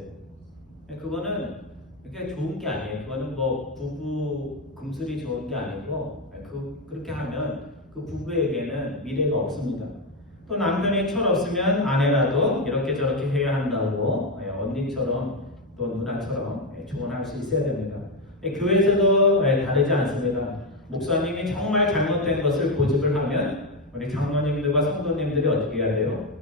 그거는 이렇게 좋은 게 아니에요. 그거는 뭐 부부 금술이 좋은 게 아니고 그렇게 하면 그 부부에게는 미래가 없습니다. 또 남편이 철없으면 아내라도 이렇게 저렇게 해야 한다고 언니처럼 또 누나처럼 조언할 수 있어야 됩니다. 교회에서도 다르지 않습니다. 목사님이 정말 잘못된 것을 고집을 하면 우리 장로님들과 성도님들이 어떻게 해야 돼요?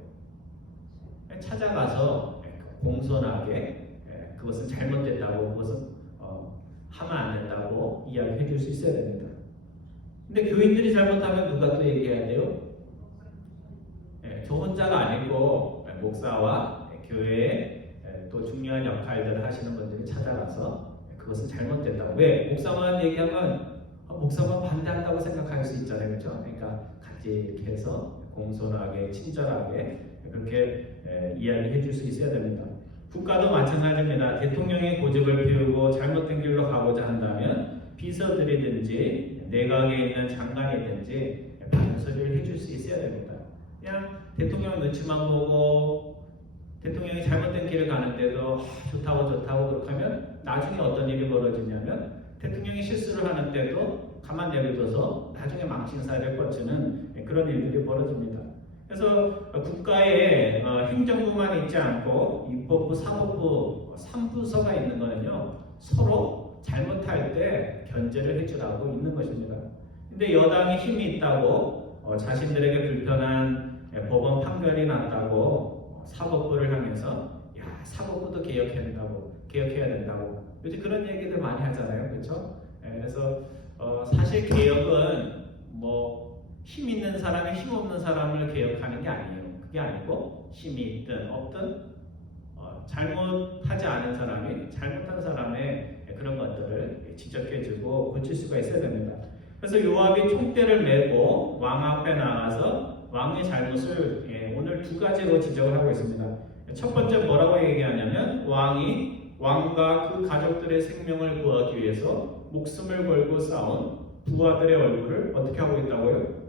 찾아가서 공손하게 그것은 잘못됐다고, 그것은 하면 안 된다고 이야기해 줄 수 있어야 됩니다. 근데 교인들이 잘못하면 누가 또 얘기해야 돼요? 저 혼자가 아니고 목사와 교회에 또 중요한 역할들을 하시는 분들이 찾아가서 그것은 잘못됐다고. 왜? 목사만 얘기하면 목사만 반대한다고 생각할 수 있잖아요. 그렇죠? 그러니까 같이 이렇게 해서 공손하게 친절하게 그렇게 이야기해 줄 수 있어야 됩니다. 국가도 마찬가지입니다. 대통령이 고집을 피우고 잘못된 길로 가고자 한다면 비서들이든지 내각에 있는 장관이든지 반소리를 해줄 수 있어야 됩니다. 그냥 대통령 눈치만 보고 대통령이 잘못된 길을 가는데도 좋다고 그렇게 하면 나중에 어떤 일이 벌어지냐면 대통령이 실수를 하는데도 가만 내버려둬서 나중에 망신살을 뻗치는 그런 일들이 벌어집니다. 그래서 국가에 행정부만 있지 않고 입법부, 사법부, 3부서가 있는 거는요, 서로 잘못할 때 견제를 해주라고 있는 것입니다. 근데 여당이 힘이 있다고 자신들에게 불편한 법원 판결이 났다고 사법부를 향해서 사법부도 개혁해야 된다고 요즘 그런 얘기들 많이 하잖아요. 그렇죠? 그래서 사실 개혁은 힘 있는 사람이 힘 없는 사람을 개혁하는 게 아니에요. 그게 아니고 힘이 있든 없든 잘못하지 않은 사람이 잘못한 사람의 그런 것들을 지적해주고 고칠 수가 있어야 됩니다. 그래서 요압이 총대를 메고 왕 앞에 나가서 왕의 잘못을 오늘 두 가지로 지적을 하고 있습니다. 첫 번째 뭐라고 얘기하냐면 왕이 왕과 그 가족들의 생명을 구하기 위해서 목숨을 걸고 싸운 부하들의 얼굴을 어떻게 하고 있다고요?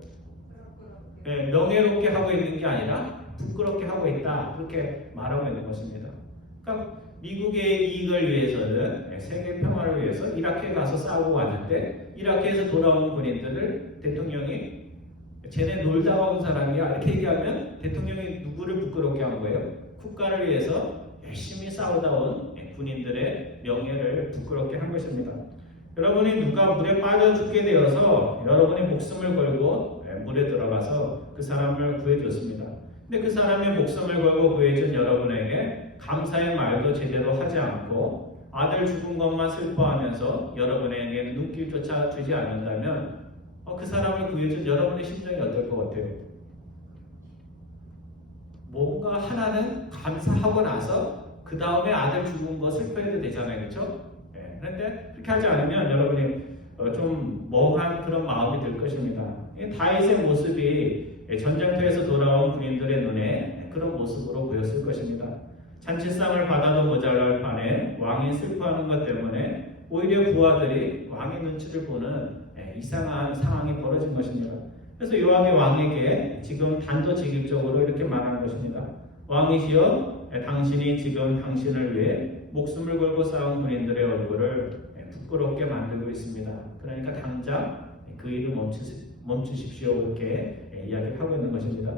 명예롭게 하고 있는 게 아니라 부끄럽게 하고 있다, 그렇게 말하고 있는 것입니다. 그러니까 미국의 이익을 위해서는, 세계 평화를 위해서 이라크에 가서 싸우고 왔는데 이라크에서 돌아온 군인들을 대통령이 쟤네 놀다 온 사람이야 이렇게 얘기하면 대통령이 누구를 부끄럽게 한 거예요? 국가를 위해서 열심히 싸우다 온 군인들의 명예를 부끄럽게 한 것입니다. 여러분이 누가 물에 빠져 죽게 되어서 여러분이 목숨을 걸고 물에 들어가서 그 사람을 구해줬습니다. 근데 그 사람의 목숨을 걸고 구해준 여러분에게 감사의 말도 제대로 하지 않고 아들 죽은 것만 슬퍼하면서 여러분에게 눈길조차 주지 않는다면 그 사람을 구해준 여러분의 심정이 어떨 것 같아요? 뭔가 하나는 감사하고 나서 그 다음에 아들 죽은 거 슬퍼해도 되잖아요. 그렇죠? 그런데 그렇게 하지 않으면 여러분이 좀 멍한 그런 마음이 들 것입니다. 다윗의 모습이 전쟁터에서 돌아온 군인들의 눈에 그런 모습으로 보였을 것입니다. 잔치상을 받아도 모자랄 판에 왕이 슬퍼하는 것 때문에 오히려 부하들이 왕의 눈치를 보는 이상한 상황이 벌어진 것입니다. 그래서 요압이 왕에게 지금 단도직입적으로 이렇게 말하는 것입니다. 왕이시여, 당신이 지금 당신을 위해 목숨을 걸고 싸운 군인들의 얼굴을 부끄럽게 만들고 있습니다. 그러니까 당장 그 일을 멈추십시오. 그렇게 이야기를 하고 있는 것입니다.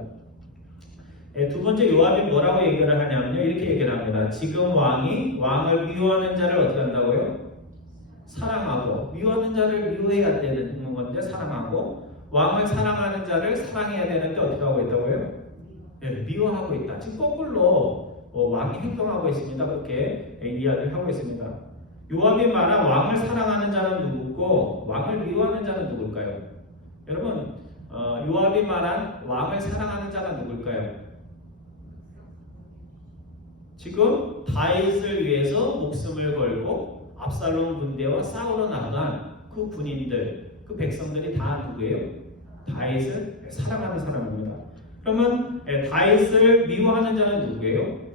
두 번째 요압이 뭐라고 얘기를 하냐면요, 이렇게 얘기를 합니다. 지금 왕이 왕을 미워하는 자를 어떻게 한다고요? 사랑하고, 미워하는 자를 미워해야 되는 건데 사랑하고, 왕을 사랑하는 자를 사랑해야 되는데 어떻게 하고 있다고요? 미워하고 있다. 지금 거꾸로 왕이 행동하고 있습니다. 그렇게 이야기를 하고 있습니다. 요압이 말한 왕을 사랑하는 자는 누구고 왕을 미워하는 자는 누굴까요? 여러분, 요압이 말한 왕을 사랑하는 자가 누굴까요? 지금 다윗을 위해서 목숨을 걸고 압살롬 군대와 싸우러 나간 그 군인들, 그 백성들이 다 누구예요? 다윗을 사랑하는 사람입니다. 그러면 다윗을 미워하는 자는 누구예요?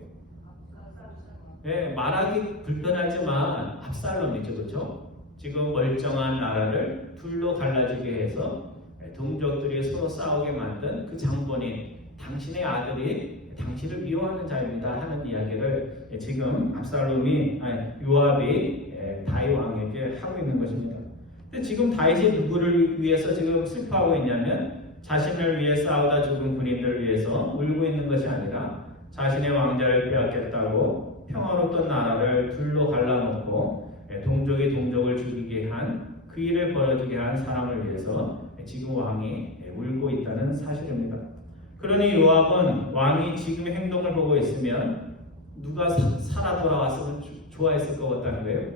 말하기 불편하지만 압살롬이죠, 그렇죠? 지금 멀쩡한 나라를 둘로 갈라지게 해서 동족들이 서로 싸우게 만든 그 장본인, 당신의 아들이 당신을 미워하는 자입니다 하는 이야기를 지금 요압이 다윗 왕에게 하고 있는 것입니다. 근데 지금 다윗이 누구를 위해서 지금 슬퍼하고 있냐면 자신을 위해 싸우다 죽은 군인들을 위해서 울고 있는 것이 아니라 자신의 왕자를 빼앗겠다고 평화롭던 나라를 둘로 갈라놓고 동족이 동족을 죽이게 한 그 일을 벌어지게 한 사람을 위해서 지금 왕이 울고 있다는 사실입니다. 그러니 요압은 왕이 지금의 행동을 보고 있으면 누가 살아 돌아왔으면 좋아했을 것 같다는 거예요.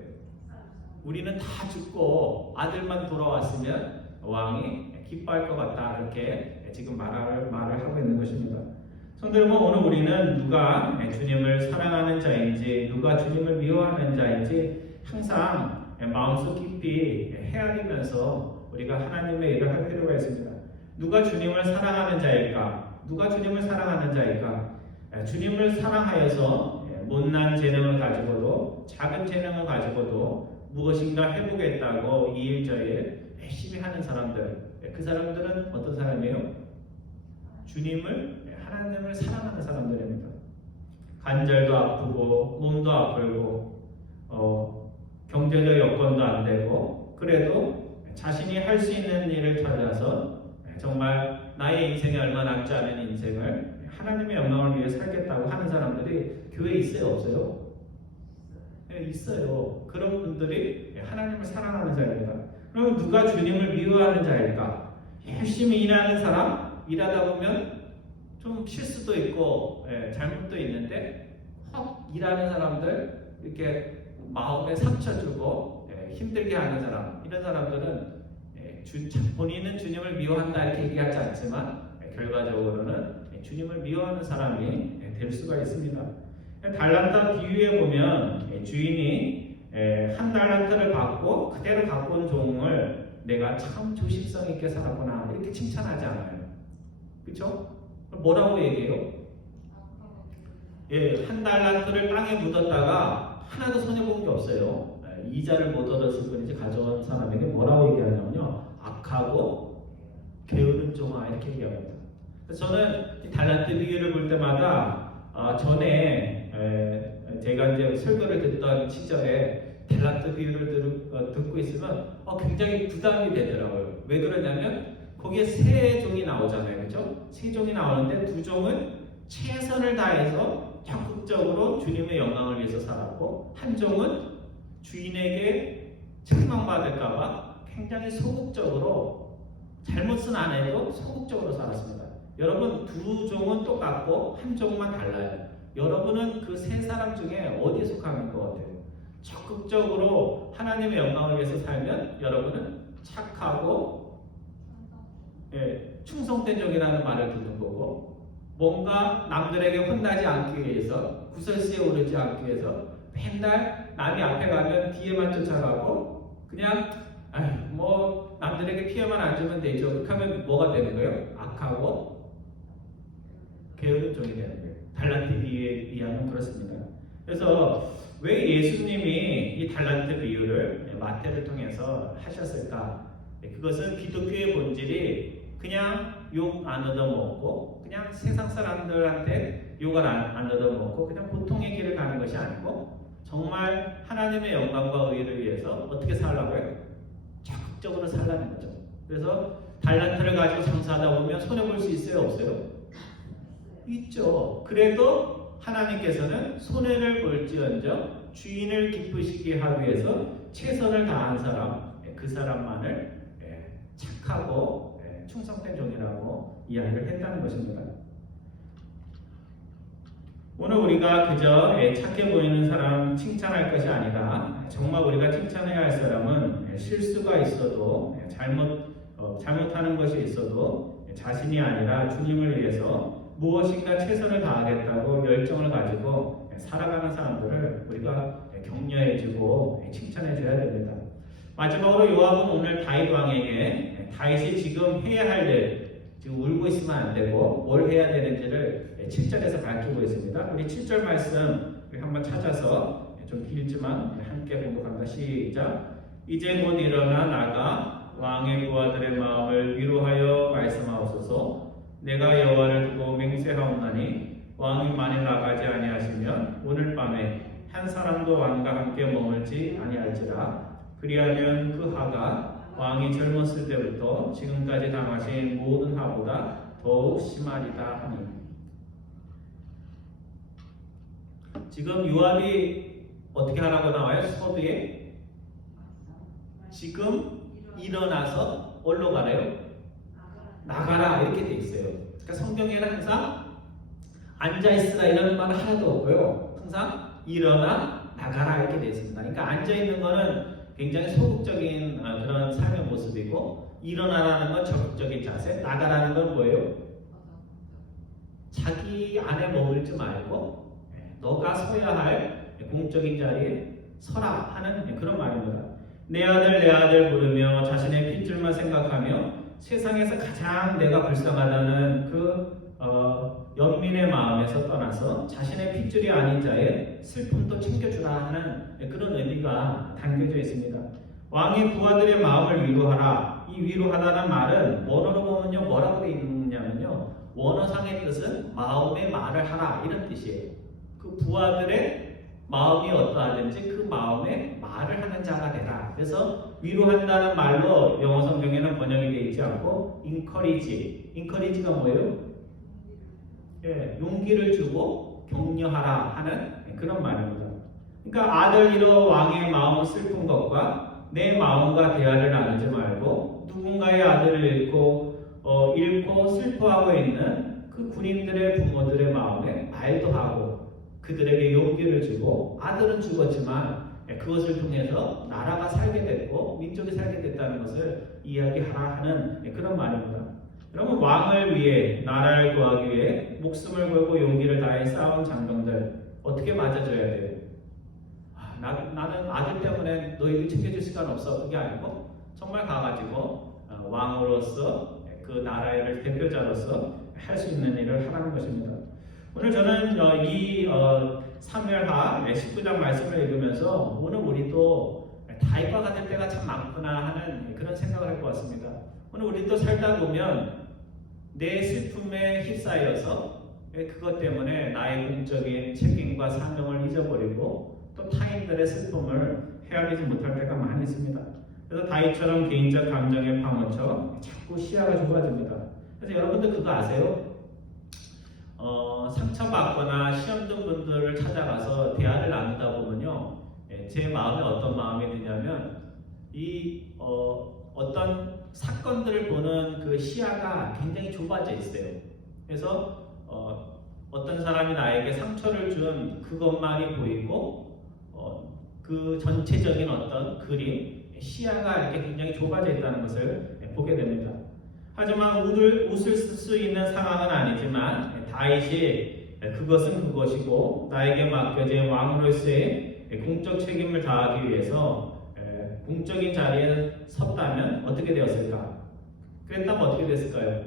우리는 다 죽고 아들만 돌아왔으면 왕이 기뻐할 것 같다, 이렇게 지금 말을 하고 있는 것입니다. 성도 여러분, 오늘 우리는 누가 주님을 사랑하는 자인지, 누가 주님을 미워하는 자인지 항상 마음속 깊이 헤아리면서 우리가 하나님의 일을 할 필요가 있습니다. 누가 주님을 사랑하는 자일까? 누가 주님을 사랑하는 자일까? 주님을 사랑하여서 못난 재능을 가지고도, 작은 재능을 가지고도 무엇인가 해보겠다고 이 일 저 일 열심히 하는 사람들, 그 사람들은 어떤 사람이에요? 하나님을 사랑하는 사람들입니다. 관절도 아프고 몸도 아프고 경제적 여건도 안 되고, 그래도 자신이 할 수 있는 일을 찾아서 정말 나의 인생에 얼마 남지 않은 인생을 하나님의 영광을 위해 살겠다고 하는 사람들이 교회에 있어요, 없어요? 네, 있어요. 그런 분들이 하나님을 사랑하는 자입니다. 그럼 누가 주님을 미워하는 자일까? 열심히 일하는 사람, 일하다 보면 좀 실수도 있고 잘못도 있는데 확 일하는 사람들, 이렇게 마음에 상처 주고 힘들게 하는 사람, 이런 사람들은 본인은 주님을 미워한다 이렇게 얘기하지 않지만 결과적으로는 주님을 미워하는 사람이 될 수가 있습니다. 달란트 비유에 보면 주인이 한 달란트를 받고 그대로 갖고 온 종을 내가 참 조심성 있게 살았구나 이렇게 칭찬하지 않아요. 그렇죠? 뭐라고 얘기해요? 한 달란트를 땅에 묻었다가 하나도 손해본 게 없어요. 이자를 못 얻었을 뿐이지 가져온 사람에게 뭐라고 얘기하냐면요, 악하고 게으른 종아 이렇게 얘기합니다. 그래서 저는 이 달란트 비유를 볼 때마다 전에 제가 이제 설교를 듣던 시절에 달란트 비유를 듣고 있으면 굉장히 부담이 되더라고요. 왜 그러냐면 거기에 세 종이 나오잖아요, 그렇죠? 세 종이 나오는데 두 종은 최선을 다해서 적극적으로 주님의 영광을 위해서 살았고, 한 종은 주인에게 책망받을까봐 굉장히 소극적으로, 잘못은 안 해도 소극적으로 살았습니다. 여러분, 두 종은 똑같고 한 종만 달라요. 여러분은 그 세 사람 중에 어디에 속하는 것 같아요? 적극적으로 하나님의 영광을 위해서 살면 여러분은 착하고 충성된 종이라는 말을 듣는 거고, 뭔가 남들에게 혼나지 않기 위해서, 구설수에 오르지 않기 위해서 맨날 남이 앞에 가면 뒤에만 쫓아가고 그냥 뭐 남들에게 피해만 안 주면 되죠. 그렇게 하면 뭐가 되는 거예요? 악하고 게으른 종이 되는 거예요. 달란트 비유에 의하면 그렇습니다. 그래서 왜 예수님이 이 달란트 비유를 마태를 통해서 하셨을까? 그것은 기독교의 본질이 그냥 욕 안 얻어먹고, 그냥 세상 사람들한테 욕을 안 얻어먹고 그냥 보통의 길을 가는 것이 아니고, 정말 하나님의 영광과 의를 위해서 어떻게 살라고요? 적극적으로 살라는 거죠. 그래서 달란트를 가지고 장사하다 보면 손해볼 수 있어요, 없어요? 있죠. 그래도 하나님께서는 손해를 볼지언정 주인을 기쁘시게 하기 위해서 최선을 다한 사람, 그 사람만을 착하고 충성된 종이라고 이야기를 했다는 것입니다. 오늘 우리가 그저 착해 보이는 사람 칭찬할 것이 아니라, 정말 우리가 칭찬해야 할 사람은 실수가 있어도, 잘못하는 것이 있어도 자신이 아니라 주님을 위해서 무엇인가 최선을 다하겠다고 열정을 가지고 살아가는 사람들을 우리가 격려해주고 칭찬해줘야 됩니다. 마지막으로 요압은 오늘 다윗 왕에게 다윗이 지금 해야 할 일, 지금 울고 있으면 안 되고 뭘 해야 되는지를 7절에서 밝히고 있습니다. 우리 7절 말씀 한번 찾아서, 좀 길지만 함께 공독합니다. 시작. 이제 곧 일어나 나가 왕의 부하들의 마음을 위로하여 말씀하옵소서. 내가 여호와를 두고 맹세하옵나니 왕이 만일 나가지 아니하시면 오늘 밤에 한 사람도 왕과 함께 머물지 아니할지라. 그리하면 그 하가 왕이 젊었을 때부터 지금까지 당하신 모든 화보다 더욱 심하리다 하니. 지금 요압이 어떻게 하라고 나와요? 서두에 지금 일어나서 어디로 가래요? 나가라 이렇게 돼 있어요. 그러니까 성경에는 항상 앉아 있으라 이런 말 하나도 없고요. 항상 일어나 나가라 이렇게 돼 있습니다. 그러니까 앉아 있는 거는 굉장히 소극적인 그런 삶의 모습이고, 일어나라는 건 적극적인 자세, 나가라는 건 뭐예요? 자기 안에 머물지 말고 너가 서야 할 공적인 자리에 서라 하는 그런 말입니다. 내 아들 부르며 자신의 핏줄만 생각하며 세상에서 가장 내가 불쌍하다는 그 연민의 마음에서 떠나서 자신의 핏줄이 아닌 자의 슬픔도 챙겨주라 하는 그런 의미가 담겨져 있습니다. 왕이 부하들의 마음을 위로하라. 이 위로하다는 말은 원어로 보면요 뭐라고 되어 있느냐면요, 원어상의 뜻은 마음의 말을 하라 이런 뜻이에요. 그 부하들의 마음이 어떠하든지 그 마음에 말을 하는 자가 되라. 그래서 위로한다는 말로 영어 성경에는 번역이 되어 있지 않고 encourage가 뭐예요? 예, 용기를 주고 격려하라 하는 그런 말입니다. 그러니까 아들 잃어 왕의 마음을 슬픈 것과 내 마음과 대화를 나누지 말고 누군가의 아들을 잃고 슬퍼하고 있는 그 군인들의 부모들의 마음에 말도 하고 그들에게 용기를 주고, 아들은 죽었지만 그것을 통해서 나라가 살게 됐고 민족이 살게 됐다는 것을 이야기하라 하는 그런 말입니다. 여러분, 왕을 위해, 나라를 구하기 위해 목숨을 걸고 용기를 다해 싸운 장병들 어떻게 맞아줘야 돼요? 나는 아들 때문에 너희들 챙겨줄 시간 없어, 그게 아니고 정말 가가지고 왕으로서 그 나라의 대표자로서 할 수 있는 일을 하라는 것입니다. 오늘 저는 이 사무엘하 19장 말씀을 읽으면서 오늘 우리도 다윗과 같을 때가 참 많구나 하는 그런 생각을 할 것 같습니다. 오늘 우리도 살다 보면 내 슬픔에 휩싸여서 그것 때문에 나의 공적인 책임과 사명을 잊어버리고 또 타인들의 슬픔을 헤아리지 못할 때가 많이 있습니다. 그래서 다윗처럼 개인적 감정에 파묻혀 자꾸 시야가 좁아집니다. 그래서 여러분들 그거 아세요? 상처받거나 시험 든 분들을 찾아가서 대화를 나누다 보면요, 제 마음에 어떤 마음이 드냐면 어떤 사건들을 보는 그 시야가 굉장히 좁아져 있어요. 그래서 어떤 사람이 나에게 상처를 준 그것만이 보이고 그 전체적인 어떤 그림, 시야가 이렇게 굉장히 좁아져 있다는 것을 보게 됩니다. 하지만 웃을 수 있는 상황은 아니지만 다윗이 그것은 그것이고 나에게 맡겨진 왕으로서의 공적 책임을 다하기 위해서 공적인 자리에 섰다면 어떻게 되었을까? 그랬다면 어떻게 됐을까요?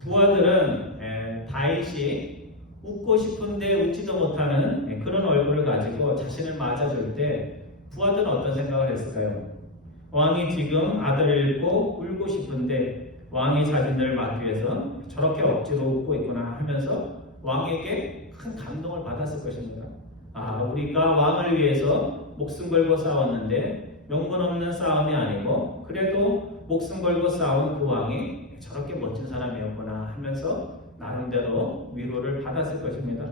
부하들은 다윗이 웃고 싶은데 웃지도 못하는 그런 얼굴을 가지고 자신을 맞아줄 때 부하들은 어떤 생각을 했을까요? 왕이 지금 아들을 잃고 울고 싶은데 왕이 자신을 막기 위해서 저렇게 억지로 웃고 있구나 하면서 왕에게 큰 감동을 받았을 것입니다. 우리가 왕을 위해서 목숨 걸고 싸웠는데 명분 없는 싸움이 아니고 그래도 목숨 걸고 싸운 그 왕이 저렇게 멋진 사람이었구나 하면서 나름대로 위로를 받았을 것입니다.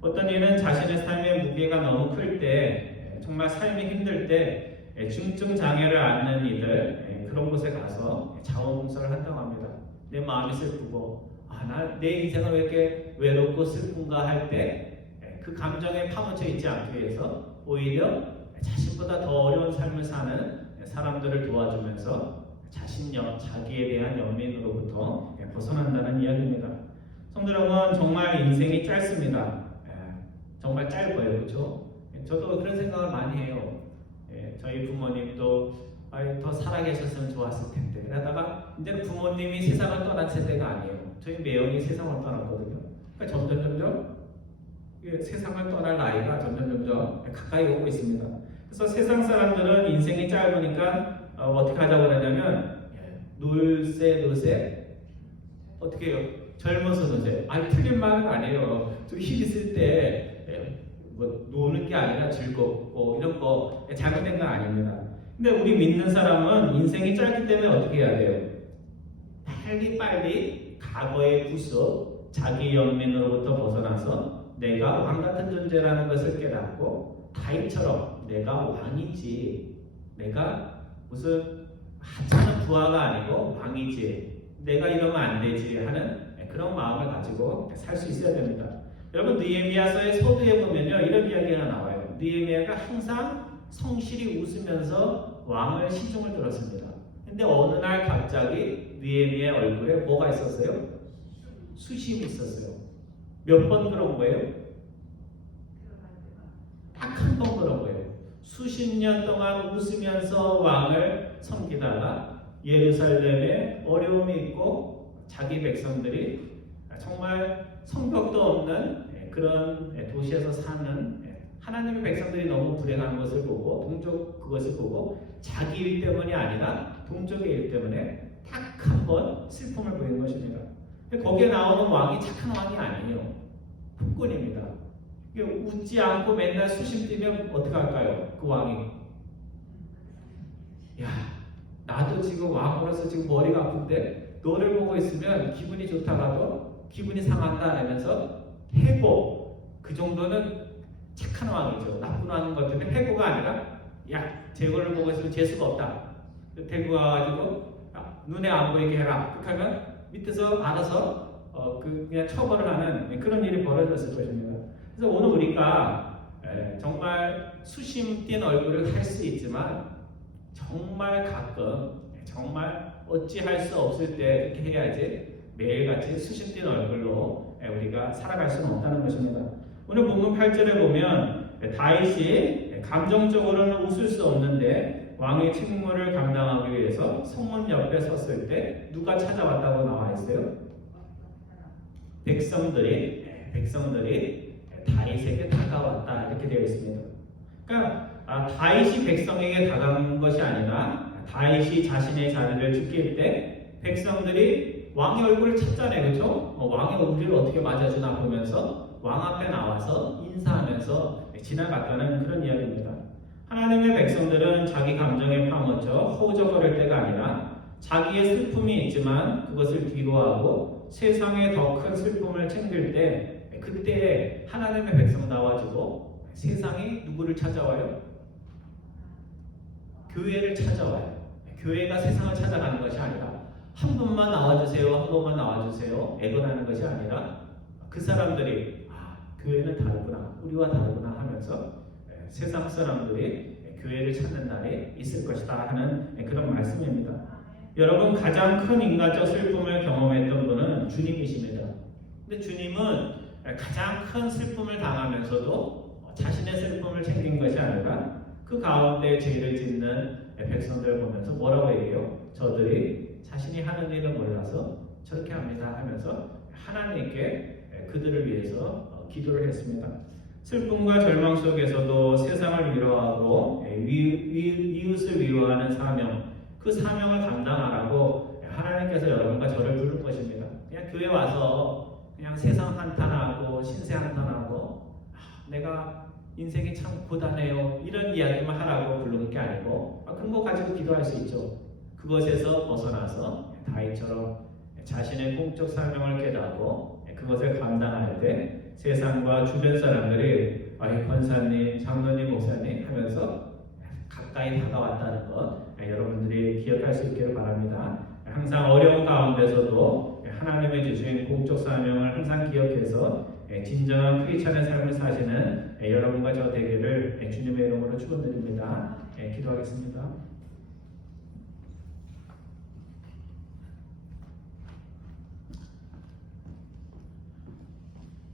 어떤 이는 자신의 삶의 무게가 너무 클 때, 정말 삶이 힘들 때 중증 장애를 앓는 이들 그런 곳에 가서 자원봉사를 한다고 합니다. 내 마음이 슬프고 내 인생은 왜 이렇게 외롭고 슬픈가 할 때 그 감정에 파묻혀 있지 않기 위해서 오히려 자신보다 더 어려운 삶을 사는 사람들을 도와주면서 자기에 대한 연민으로부터 벗어난다는 이야기입니다. 성도 여러분, 정말 인생이 짧습니다. 정말 짧아요, 그렇죠? 저도 그런 생각을 많이 해요. 저희 부모님도 더 살아계셨으면 좋았을 텐데. 그러다가 이제는 부모님이 세상을 떠난 세대가 아니에요. 저희 매형이 세상을 떠났거든요. 그러니까 점점 세상을 떠날 나이가 점점 가까이 오고 있습니다. 그래서 세상 사람들은 인생이 짧으니까 어떻게 하자고 그러냐면 놀세 어떻게 해요? 젊어서 노세. 틀린 말은 아니에요. 좀 힘 있을 때 뭐 노는 게 아니라 즐겁고 이런 거 잘못된 건 아닙니다. 근데 우리 믿는 사람은 인생이 짧기 때문에 어떻게 해야 돼요? 빨리 과거의 구속, 자기 연민으로부터 벗어나서 내가 왕 같은 존재라는 것을 깨닫고 다윗처럼 내가 왕이지, 내가 무슨 하찮은 부하가 아니고 왕이지, 내가 이러면 안 되지 하는 그런 마음을 가지고 살 수 있어야 됩니다. 여러분 느헤미야서의 서두에 보면요 이런 이야기가 나와요. 느헤미야가 항상 성실히 웃으면서 왕을 시중을 들었습니다. 근데 어느 날 갑자기 느헤미야 얼굴에 뭐가 있었어요? 수심이 있었어요. 몇 번 그런 거예요? 딱 한 번 그런 거예요. 수십 년 동안 웃으면서 왕을 섬기다가 예루살렘에 어려움이 있고 자기 백성들이 정말 성벽도 없는 그런 도시에서 사는 하나님의 백성들이 너무 불행한 것을 보고 동족 그것을 보고 자기 일 때문이 아니라 동족의 일 때문에 딱 한 번 슬픔을 보이는 것입니다. 거기에 나오는 왕이 착한 왕이 아니에요. 폭군입니다. 웃지 않고 맨날 수심 뛰면 어떻게 할까요? 그 왕이 야 나도 지금 왕으로서 지금 머리가 아픈데 너를 보고 있으면 기분이 좋다가도 기분이 상한다 하면서 해고 그 정도는 착한 왕이죠. 나쁜 왕인 것 때문에 해고가 아니라 야 제거를 보고 있으면 재수가 없다. 대구 가가지고 눈에 안 보이게 해라. 그렇게 하면 밑에서 알아서 그냥 처벌을 하는 그런 일이 벌어졌을 것입니다. 그래서 오늘 우리가 정말 수심 뛴 얼굴을 할 수 있지만 정말 가끔 정말 어찌할 수 없을 때 그렇게 해야지 매일같이 수심 뛴 얼굴로 우리가 살아갈 수는 없다는 것입니다. 오늘 본문 8절에 보면 다윗이 감정적으로는 웃을 수 없는데 왕의 책무를 감당하기 위해서 성문 옆에 섰을 때 누가 찾아왔다고 나와 있어요? 백성들이 다윗에게 다가왔다 이렇게 되어 있습니다. 그러니까 다윗이 백성에게 다가간 것이 아니라 다윗이 자신의 자리를 지킬 때 백성들이 왕의 얼굴을 찾잖아요, 그렇죠? 왕의 우리를 어떻게 맞아주나 보면서 왕 앞에 나와서 인사하면서 지나갔다는 그런 이야기입니다. 하나님의 백성들은 자기 감정에 파묻혀 허우적거릴 때가 아니라 자기의 슬픔이 있지만 그것을 뒤로하고 세상에 더 큰 슬픔을 챙길 때 그때 하나님의 백성 나와주고 세상이 누구를 찾아와요? 교회를 찾아와요. 교회가 세상을 찾아가는 것이 아니라 한 분만 나와주세요, 한 분만 나와주세요 애건하는 것이 아니라 그 사람들이 교회는 다르구나, 우리와 다르구나 하면서 세상 사람들이 교회를 찾는 날이 있을 것이다 하는 그런 말씀입니다. 여러분 가장 큰 인간적 슬픔을 경험했던 분은 주님이십니다. 근데 주님은 가장 큰 슬픔을 당하면서도 자신의 슬픔을 챙긴 것이 아니라 그 가운데 죄를 짓는 백성들을 보면서 뭐라고 얘기해요? 저들이 자신이 하는 일을 몰라서 저렇게 합니다 하면서 하나님께 그들을 위해서 기도를 했습니다. 슬픔과 절망 속에서도 세상을 위로하고 이웃을 위로하는 사명, 그 사명을 감당하라고 하나님께서 여러분과 저를 부른 것입니다. 그냥 교회 와서 그냥 세상 한탄하고 신세 한탄하고 내가 인생이 참 고단해요 이런 이야기만 하라고 부른 게 아니고 그런 거 가지고 기도할 수 있죠. 그것에서 벗어나서 다윗처럼 자신의 공적 사명을 깨닫고 그것을 감당할 때 세상과 주변 사람들이 권사님, 장로님, 목사님 하면서 가까이 다가왔다는 것 여러분들이 기억할 수 있기를 바랍니다. 항상 어려운 가운데서도 하나님의 주신 공적 사명을 항상 기억해서 진정한 크리스찬의 삶을 사시는 여러분과 저 되기를 주님의 이름으로 축원드립니다. 기도하겠습니다.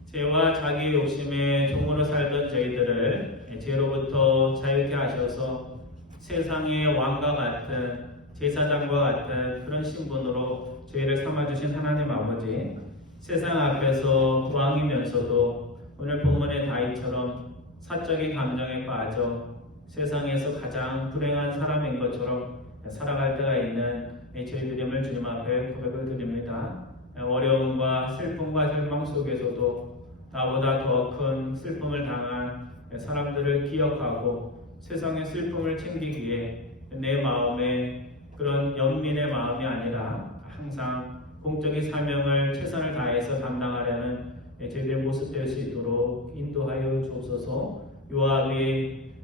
죄와 자기 욕심에 종으로 살던 저희들을 죄로부터 자유케 하셔서 세상의 왕과 같은 제사장과 같은 그런 신분으로 저희를 삼아주신 하나님 아버지, 세상 앞에서 왕이면서도 오늘 본문의 다윗처럼 사적인 감정에 빠져 세상에서 가장 불행한 사람인 것처럼 살아갈 때가 있는 저희들임을 주님 앞에 고백을 드립니다. 어려움과 슬픔과 절망 속에서도 나보다 더 큰 슬픔을 당한 사람들을 기억하고 세상의 슬픔을 챙기기 위해 내 마음에 그런 연민의 마음이 아니라 항상 공적인 사명을 최선을 다해서 감당하려는 저희들의 모습 될 수 있도록 인도하여 주옵소서. 요압이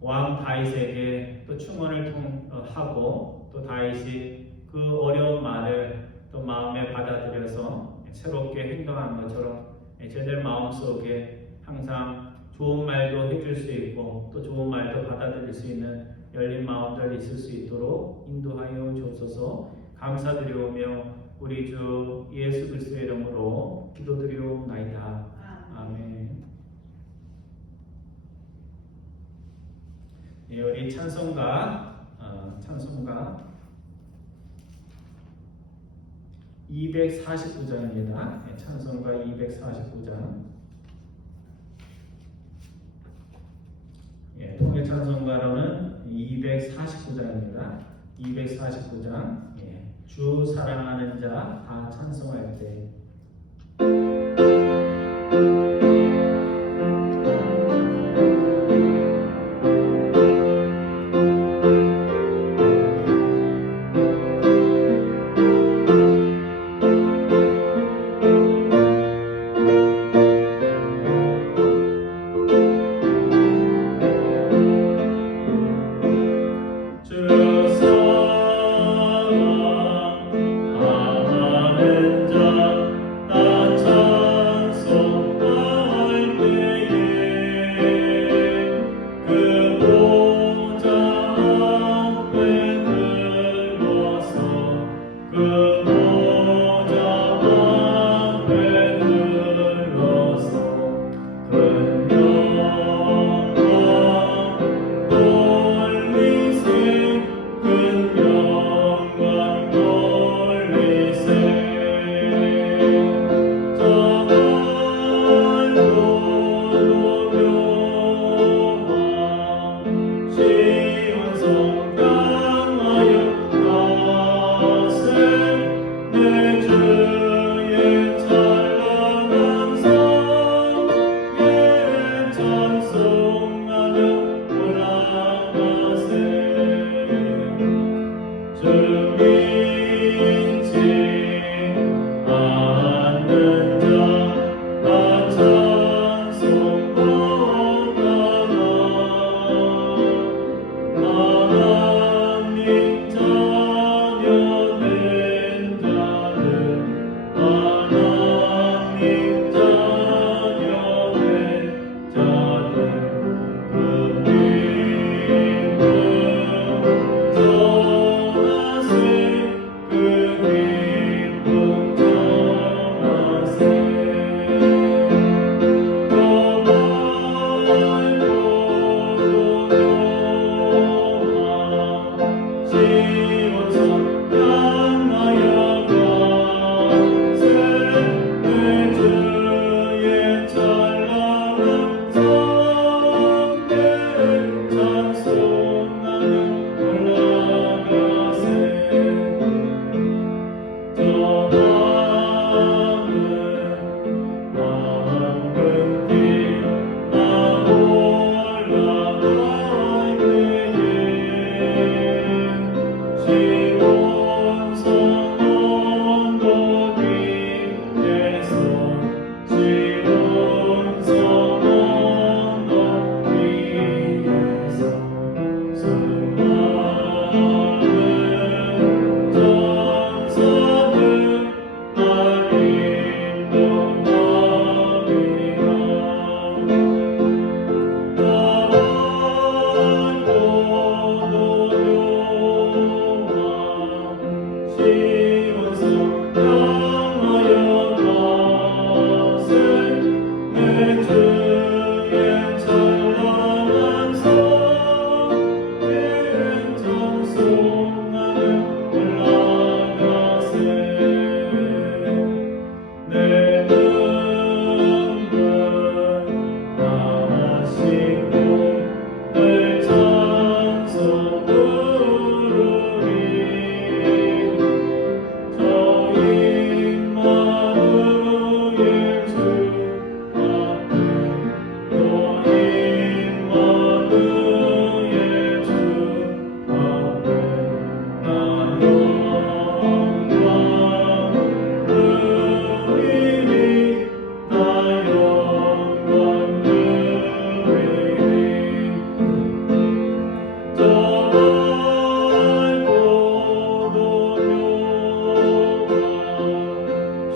왕 다윗에게 또 충원을 하고 또 다윗이 그 어려운 말을 또 마음에 받아들여서 새롭게 행동한 것처럼 저희들 마음속에 항상 좋은 말도 해줄 수 있고 또 좋은 말도 받아들일 수 있는 열린 마음들 있을 수 있도록 인도하여 주옵소서. 감사드리오며 우리 주 예수 그리스도의 이름으로 기도드리옵나이다. 아멘. 예, 우리 찬송가 249장입니다. 찬송가 249장. 예, 통일 찬송가로는 249장입니다. 249장. 예, 주 사랑하는 자 다 찬송할 때. 사랑하는 자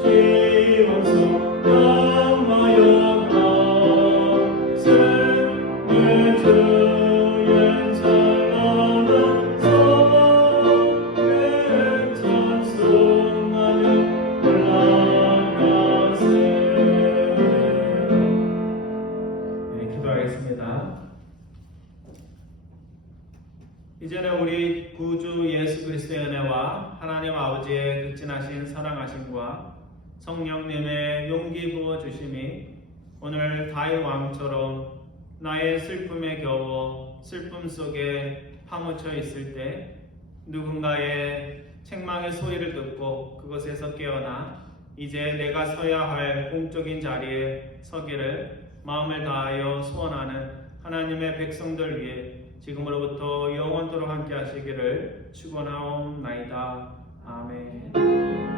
시온성 영마여가 생의 주의 찬란한 성에 찬송하며 올라가세. 네, 기도하겠습니다. 이제는 우리 구주 예수 그리스도의 은혜와 하나님 아버지의 극진하신 사랑하심과 성령님의 용기 부어 주심이 오늘 다윗 왕처럼 나의 슬픔에 겨워 슬픔 속에 파묻혀 있을 때 누군가의 책망의 소리를 듣고 그것에서 깨어나 이제 내가 서야 할 공적인 자리에 서기를 마음을 다하여 소원하는 하나님의 백성들 위해 지금으로부터 영원토록 함께 하시기를 축원하옵나이다. 아멘.